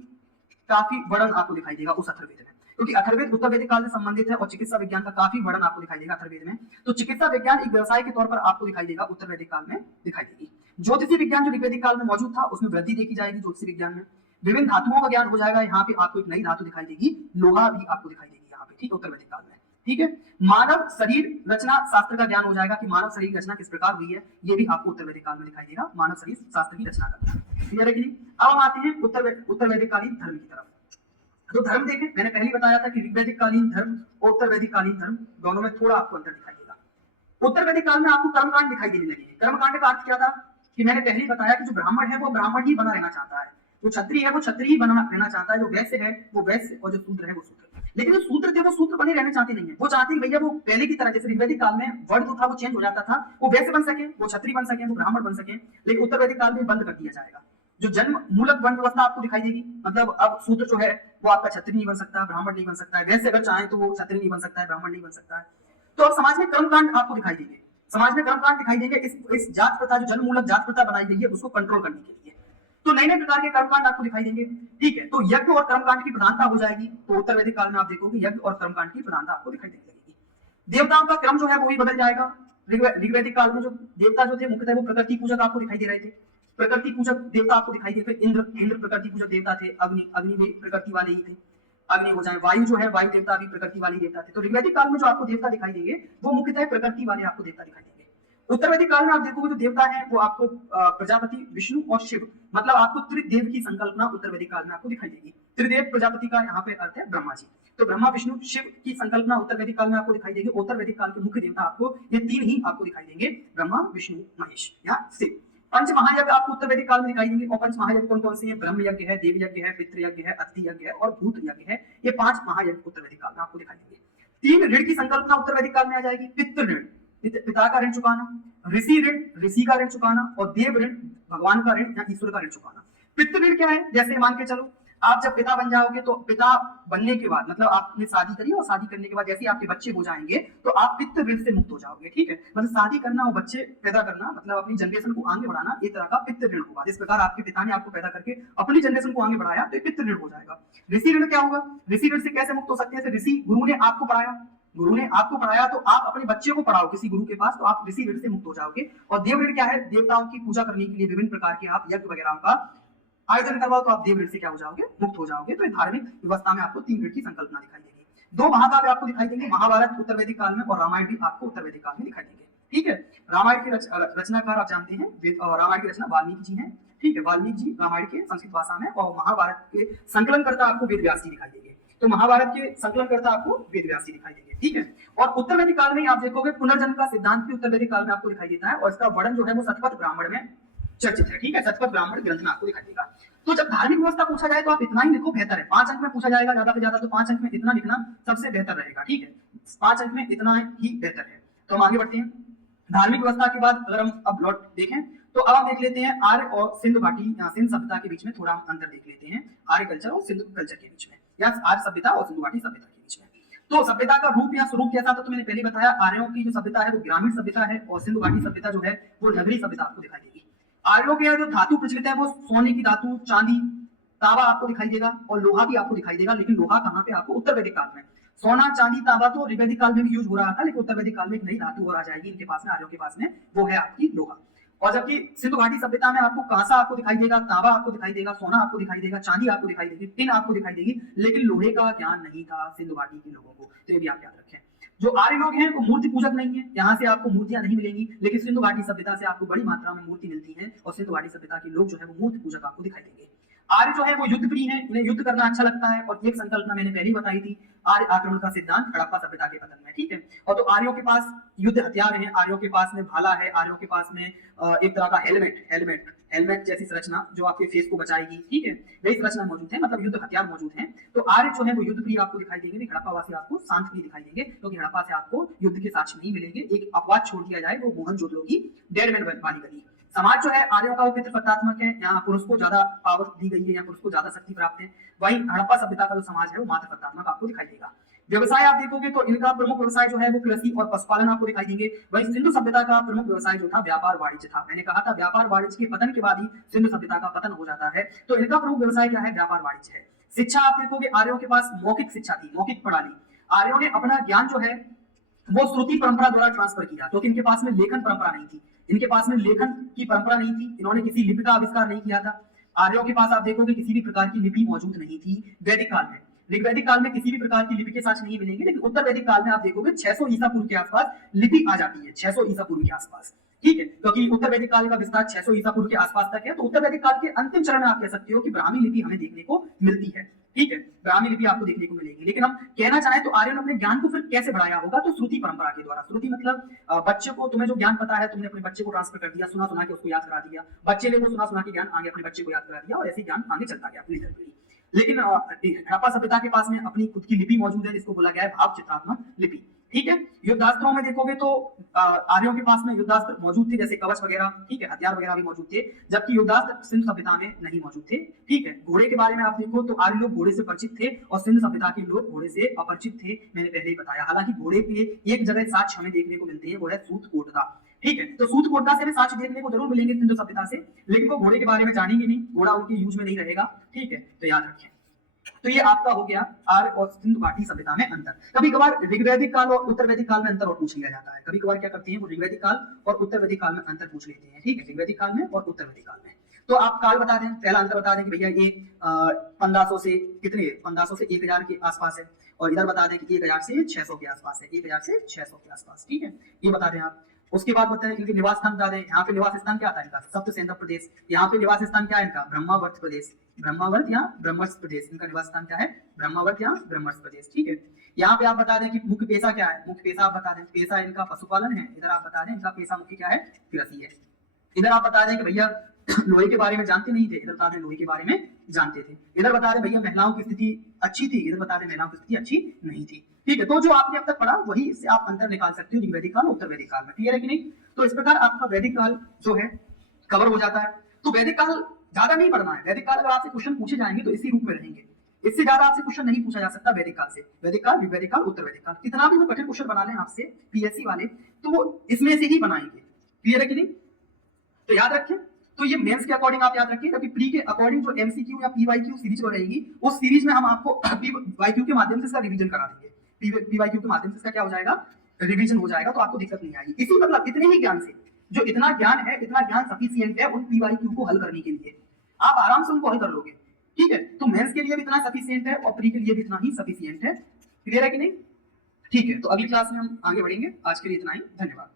काफी वर्णन आपको दिखाई देगा उस अथर्ववेद में, क्योंकि अथर्ववेद उत्तर वैदिक काल से संबंधित है, और चिकित्सा विज्ञान का काफी वर्णन आपको दिखाई देगा अथर्ववेद में। तो चिकित्सा विज्ञान एक व्यवसाय के तौर पर आपको दिखाई देगा, उत्तर वैदिक काल में दिखाई देगी। ज्योतिषी विज्ञान जो ऋग्वैदिक काल में मौजूद था उसमें वृद्धि देखी जाएगी ज्योतिषी विज्ञान में। विभिन्न धातुओं का ज्ञान हो जाएगा, यहाँ पे आपको एक नई धातु दिखाई देगी, लोहा भी आपको दिखाई देगी यहाँ पे, ठीक है, उत्तर वैदिक काल में। ठीक है, मानव शरीर रचना शास्त्र का ज्ञान हो जाएगा कि मानव शरीर रचना किस प्रकार हुई है, ये भी आपको उत्तर वैदिक काल में दिखाई देगा, मानव शरीर शास्त्र की रचना का। क्लियर है कि नहीं? अब हम आते हैं उत्तर वैदिक कालीन धर्म की तरफ। तो धर्म देखें, मैंने पहले बताया था कि ऋग्वैदिक कालीन धर्म और उत्तर वैदिक कालीन धर्म दोनों में थोड़ा आपको अंतर दिखाई देगा। उत्तर वैदिक काल में आपको कर्मकांड दिखाई देने लगेंगे। कर्मकांड का अर्थ क्या था कि मैंने पहले ही बताया कि जो ब्राह्मण है वो ब्राह्मण ही बना रहना चाहता है, जो क्षत्रिय है वो क्षत्रिय ही बना रहना चाहता है, जो वैश्य है वो वैश्य, और जो शूद्र है वो शूद्र। लेकिन जो शूद्र थे वो शूद्र बने रहना चाहते नहीं है, वो चाहते हैं भैया वो पहले की तरह, जैसे ऋग्वैदिक काल में वर्ण जो था वो चेंज हो जाता था, वो वैश्य बन सके, वो क्षत्रिय बन सके, वो ब्राह्मण बन सके, लेकिन उत्तर वैदिक काल में बंद कर दिया जाएगा। जो जन्म मूलक वर्ण व्यवस्था आपको दिखाई देगी, मतलब अब शूद्र जो है वो आपका क्षत्रिय नहीं बन सकता, ब्राह्मण नहीं बन सकता है, वैश्य अगर चाहे तो वो क्षत्रिय नहीं बन सकता है, ब्राह्मण नहीं बन सकता है। तो अब समाज में कर्मकांड आपको दिखाई देंगे, समाज में कर्मकांड दिखाई देंगे इस जात प्रथा, जो जन्ममूलक जात प्रथा बनाई गई है उसको कंट्रोल करने के लिए। तो नए नए प्रकार के कर्मकांड आपको दिखाई देंगे, ठीक है। तो यज्ञ और कर्मकांड की प्रधानता हो जाएगी। तो उत्तर वैदिक काल में आप देखोगे यज्ञ और कर्मकांड की प्रधानता आपको दिखाई देने लगेगी। देवताओं का क्रम जो है वो भी बदल जाएगा। ऋग्वैदिक काल में जो देवता जो थे मुख्यतः वो प्रकृति पूजक आपको दिखाई दे रहे थे, प्रकृति पूजक देवता आपको दिखाई देते। इंद्र प्रकृति पूजक देवता थे, अग्नि भी प्रकृति वाले ही थे, अग्नि हो जाए, वायु जो है वायु देवता भी प्रकृति वाले देवता थे। तो ऋग्वैदिक काल में जो आपको देवता दिखाई देंगे वो मुख्यतः प्रकृति वाले आपको देवता दिखाई देंगे। उत्तर वैदिक काल में आप देखोगे जो देवता है वो आपको प्रजापति, विष्णु और शिव, मतलब आपको त्रिदेव की संकल्पना उत्तर वैदिक काल में आपको दिखाई देगी। त्रिदेव प्रजापति का यहाँ पे अर्थ है ब्रह्मा जी, तो ब्रह्मा विष्णु शिव की संकल्पना उत्तर वैदिक काल में आपको दिखाई देगी। उत्तर वैदिक काल के मुख्य देवता आपको ये तीन ही आपको दिखाई देंगे, ब्रह्मा विष्णु महेश या शिव। पंच महायज्ञ आपको उत्तर वैदिक काल में दिखाई देंगे। और पंच महायज्ञ कौन कौन से हैं? ब्रह्म यज्ञ है, देव यज्ञ है, पितृ यज्ञ है, अतिथि यज्ञ है और भूत यज्ञ है। ये पांच महायज्ञ उत्तर वैदिक काल में आपको दिखाई देंगे। तीन ऋण की संकल्पना उत्तर वैदिक काल में आ जाएगी। पितृ ऋण, पिता का ऋण चुकाना, ऋषि ऋण, ऋषि का ऋण चुकाना और देव ऋण, भगवान का ऋण या ईश्वर का ऋण चुकाना। पितृ ऋण क्या है? जैसे मान के चलो आप जब पिता बन जाओगे तो पिता बनने के बाद मतलब आपने शादी करी और शादी करने के बाद जैसे आपके बच्चे हो जाएंगे तो आप पितृ ऋण से मुक्त हो जाओगे, ठीक है। मतलब शादी करना और बच्चे पैदा करना मतलब अपनी जनरेशन को आगे बढ़ाना, एक तरह का पितृ ऋण होगा। जिस प्रकार आपके पिता ने आपको पैदा करके अपनी जनरेशन को आगे बढ़ाया तो पितृ ऋण हो जाएगा। ऋषि ऋण क्या होगा? ऋषि ऋण से कैसे मुक्त हो सकते हैं? ऋषि, गुरु ने आपको पढ़ाया, गुरु ने आपको पढ़ाया तो आप अपने बच्चे को पढ़ाओ किसी गुरु के पास तो आप ऋषि ऋण से मुक्त हो जाओगे। और देव ऋण क्या है? देवताओं की पूजा करने के लिए विभिन्न प्रकार के आप यज्ञ वगैरह का आयोजन करवाओ तो आप देव ऋण से क्या हो जाओगे? मुक्त हो जाओगे। तो धार्मिक व्यवस्था में आपको तीन ऋण की संकल्पना दिखाई देगी। दो महाकाव्य आपको दिखाई देंगे, महाभारत उत्तर वैदिक काल में और रामायण भी आपको उत्तर वैदिक काल में दिखाई देंगे, ठीक है। रामायण के रचनाकार आप जानते हैं, और रामायण की रचना वाल्मीकि जी हैं, ठीक है। वाल्मीकि जी रामायण के संस्कृत भाषा में और महाभारत के संकलनकर्ता आपको वेद व्यास जी दिखाई देंगे। तो महाभारत के संकलनकर्ता आपको वेद व्यास जी दिखाई देंगे, ठीक है। और उत्तर वैदिक काल में आप देखोगे पुनर्जन्म का सिद्धांत भी उत्तर वैदिक काल में आपको दिखाई देता है और इसका वर्णन जो है वो शतपथ ब्राह्मण में चर्चित है, ठीक है। शतपथ ब्राह्मण ग्रंथ में आपको दिखाई देगा। तो जब धार्मिक व्यवस्था पूछा जाए तो आप इतना ही लिखो, बेहतर है। 5 अंक में पूछा जाएगा ज्यादा से ज्यादा तो 5 अंक में इतना लिखना सबसे बेहतर रहेगा, ठीक है। 5 अंक में इतना ही बेहतर है। तो हम आगे बढ़ते हैं। धार्मिक व्यवस्था के बाद अगर हम अब लौट देखें तो अब हम देख लेते हैं आर्य और सिंध घाटी, सिंध सभ्यता के बीच में थोड़ा अंतर देख लेते हैं, आर्य कल्चर और सिंध कल्चर के बीच में, या आर्य सभ्यता और सिंधु घाटी सभ्यता के बीच में। तो सभ्यता का रूप या स्वरूप कैसा था तो मैंने पहले बताया, आर्यों की जो सभ्यता है वो ग्रामीण सभ्यता है और सिंधु घाटी सभ्यता जो है वो नगरीय सभ्यता आपको दिखाई देगी। आर्यों के जो धातु प्रचलित है वो सोने की धातु, चांदी, तांबा आपको दिखाई देगा और लोहा भी आपको दिखाई देगा। लेकिन लोहा कहाँ पे? आपको उत्तर वैदिक काल में। सोना, चांदी, तांबा तो ऋग्वैदिक काल में भी यूज हो रहा था, लेकिन उत्तर वैदिक काल में एक नई धातु और आ जाएगी इनके पास में, आर्यों के पास में, वो है आपकी लोहा। और जबकि सिंधु घाटी सभ्यता में आपको कांसा आपको दिखाई देगा, तांबा आपको दिखाई देगा, सोना आपको दिखाई देगा, चांदी आपको दिखाई देगी, टिन आपको दिखाई देगी, लेकिन लोहे का ज्ञान नहीं था सिंधु घाटी के लोगों को। तो ये भी आप याद रखें। जो आर्य लोग हैं वो मूर्ति पूजक नहीं है, यहाँ से आपको मूर्तियां नहीं मिलेंगी, लेकिन सिंधु घाटी सभ्यता से आपको बड़ी मात्रा में मूर्ति मिलती है और सिंधु घाटी सभ्यता के लोग जो है वो मूर्ति पूजक आपको दिखाई देंगे। आर्य जो है वो युद्ध प्रिय है, इन्हें युद्ध करना अच्छा लगता है और एक संकल्पना मैंने पहले ही बताई थी, आर्य आक्रमण का सिद्धांत हड़प्पा सभ्यता के पतन में, ठीक है। और तो आर्यों के पास युद्ध हथियार है, आर्यों के पास में भाला है, आर्यों के पास में एक तरह का हेलमेट जैसी संरचना जो आपके फेस को बचाएगी, ठीक है, वही संरचना मौजूद है, मतलब युद्ध हथियार मौजूद हैं। तो आर्य जो है वो युद्ध प्रिय आपको दिखाई देंगे, हड़प्पा वासी आपको शांत प्रिय दिखाई देंगे, क्योंकि हड़प्पा से आपको युद्ध के साक्ष्य नहीं मिलेंगे। एक अपवाद छोड़ दिया जाए वो मोहनजोदड़ो की डेड मैन वाली गली। समाज जो है आर्यों का वो पितृसत्तात्मक है, यहाँ पुरुष को ज्यादा पावर दी गई है या पुरुष को ज्यादा शक्ति प्राप्त है। वहीं हड़प्पा सभ्यता का जो समाज है वो मातृसत्तात्मक आपको दिखाई देगा। व्यवसाय आप देखोगे तो इनका प्रमुख व्यवसाय जो है वो कृषि और पशुपालन आपको दिखाई देंगे। वहीं सिंधु सभ्यता का प्रमुख व्यवसाय जो था व्यापार वाणिज्य था। मैंने कहा था व्यापार वाणिज्य के पतन के बाद ही सिंधु सभ्यता का पतन हो जाता है। तो इनका प्रमुख व्यवसाय क्या है? व्यापार वाणिज्य है। शिक्षा आप देखोगे आर्यों के पास मौखिक शिक्षा थी, मौखिक प्रणाली। आर्यों ने अपना ज्ञान जो है वो श्रुति परंपरा द्वारा ट्रांसफर किया, क्योंकि इनके पास में लेखन परंपरा नहीं थी, इनके पास में लेखन की परंपरा नहीं थी, इन्होंने किसी लिपि का आविष्कार नहीं किया था। आर्यों के पास आप देखोगे किसी भी प्रकार की लिपि मौजूद नहीं थी वैदिक काल में। ऋग्वैदिक काल में किसी भी प्रकार की लिपि के साक्ष्य नहीं मिलेंगे, लेकिन उत्तर वैदिक काल में आप देखोगे 600 ईसा पूर्व के आसपास लिपि आ जाती है, 600 ईसा पूर्व के आसपास, ठीक है। क्योंकि उत्तर वैदिक काल का विस्तार 600 ईसा पूर्व के आसपास तक है, तो उत्तर वैदिक काल के अंतिम चरण में आप कह सकते हो कि ब्राह्मी लिपि हमें देखने को मिलती है, ठीक है, ब्राह्मी लिपि आपको देखने को मिलेगी। लेकिन हम कहना चाहें तो आर्यों ने अपने ज्ञान को फिर कैसे बढ़ाया होगा? तो श्रुति परंपरा के द्वारा। श्रुति मतलब बच्चे को, तुम्हें जो ज्ञान पता है तुमने अपने बच्चे को ट्रांसफर कर दिया, सुना सुना के उसको याद करा दिया, बच्चे ने वो सुना सुना के ज्ञान आगे अपने बच्चे को याद करा दिया और ऐसे ज्ञान आगे चलता गया पीढ़ी दर पीढ़ी। लेकिन हड़प्पा सभ्यता के पास में अपनी खुद की लिपि मौजूद है, जिसको बोला गया है भाव चित्रात्मक लिपि। ठीक है। युद्धास्त्रों में देखोगे तो आर्यों के पास में युद्धास्त्र मौजूद थे, जैसे कवच वगैरह, ठीक है, हथियार वगैरह भी मौजूद थे, जबकि युद्धास्त्र सिंधु सभ्यता में नहीं मौजूद थे। ठीक है। घोड़े के बारे में आप देखो तो आर्य लोग घोड़े से परिचित थे और सिंधु सभ्यता के लोग घोड़े से अपरिचित थे, मैंने पहले ही बताया। हालांकि घोड़े के एक जगह साक्ष्य हमें देखने को मिलते हैं, वो है सूतकोटदा। ठीक है। तो सूतकोटदा से भी साक्ष्य देखने को जरूर मिलेंगे सिंधु सभ्यता से, लेकिन वो घोड़े के बारे में जानेंगे नहीं, घोड़ा उनके यूज में नहीं रहेगा। ठीक है, तो याद रखें। तो ये आपका हो गया आर्य और सिंधु घाटी सभ्यता में अंतर। कभी कभार ऋग्वैदिक काल और उत्तर वैदिक काल में अंतर और पूछ लिया जाता है। कभी कभार क्या करते हैं वो ऋग्वैदिक काल और उत्तर वैदिक काल में अंतर पूछ लेते हैं। ठीक है, ऋग्वैदिक काल में और उत्तर वैदिक काल में। तो आप काल बता दें, पहला अंतर बता दें कि भैया ये 1500 से कितने, 1500 से 1000 के आसपास है, और इधर बता दें कि 1000 से 600 के आसपास है, 1000 से 600 के आसपास। ठीक है, ये बता दें आप। उसके बाद बताएं इनके निवास स्थान बता दें। यहाँ पे निवास स्थान क्या था इनका, सप्तसेंद्र प्रदेश। यहाँ पे निवास स्थान क्या है इनका, ब्रह्मावर्त प्रदेश, ब्रह्मावर्त या ब्रह्मर्ष प्रदेश। इनका निवास स्थान क्या है, ब्रह्मावर्त या ब्रह्मर्ष प्रदेश। ठीक है। यहाँ पे आप बता दें कि मुख्य पेशा क्या है, मुख्य पेशा आप बता दें, पेशा इनका पशुपालन है। इधर आप बता दें इनका पेशा मुख्य क्या है, कृषि है। इधर आप बता दें कि भैया लोहे के बारे में जानते नहीं थे, इधर बता दें लोहे के बारे में जानते थे। इधर बता दें भैया महिलाओं की स्थिति अच्छी थी, इधर बता दें महिलाओं की स्थिति अच्छी नहीं थी। ठीक है, तो जो आपने अब तक पढ़ा वही इससे आप अंतर निकाल सकते हो वैदिक काल उत्तर वैदिक काल में। क्लियर है कि नहीं? तो इस प्रकार आपका वैदिक काल जो है कवर हो जाता है। तो वैदिक काल ज्यादा नहीं पढ़ना है। वैदिक काल अगर आपसे क्वेश्चन पूछे जाएंगे तो इसी रूप में रहेंगे, इससे ज्यादा आपसे क्वेश्चन नहीं पूछा जा सकता वैदिक काल से। वैदिक काल, वैदिक काल, उत्तर वैदिक काल, कितना भी वो कठिन क्वेश्चन बना लें आपसे पीएससी वाले, तो वो इसमें से ही बनाएंगे। क्लियर है कि नहीं? तो याद रखें, तो ये मेंस के अकॉर्डिंग आप याद रखिए, क्योंकि प्री के अकॉर्डिंग जो एमसीक्यू या पीवाईक्यू सीरीज रहेगी, उस सीरीज में हम आपको पीवाईक्यू के माध्यम से इसका रिवीजन करा देंगे। पीवाईक्यू के माध्यम से इसका क्या हो जाएगा, रिवीजन हो जाएगा, तो आपको दिक्कत नहीं आएगी। इसी मतलब इतने ही ज्ञान से, जो इतना ज्ञान है, इतना ज्ञान सफिशिएंट है उन पीवाईक्यू को हल करने के लिए। आप आराम से उनको हल कर लोगे। ठीक है, तो मेंस के लिए भी इतना सफिशिएंट है और प्री के लिए भी इतना ही सफिशिएंट है। क्लियर है कि नहीं? ठीक है, तो अगली क्लास में हम आगे बढ़ेंगे। आज के लिए इतना ही, धन्यवाद।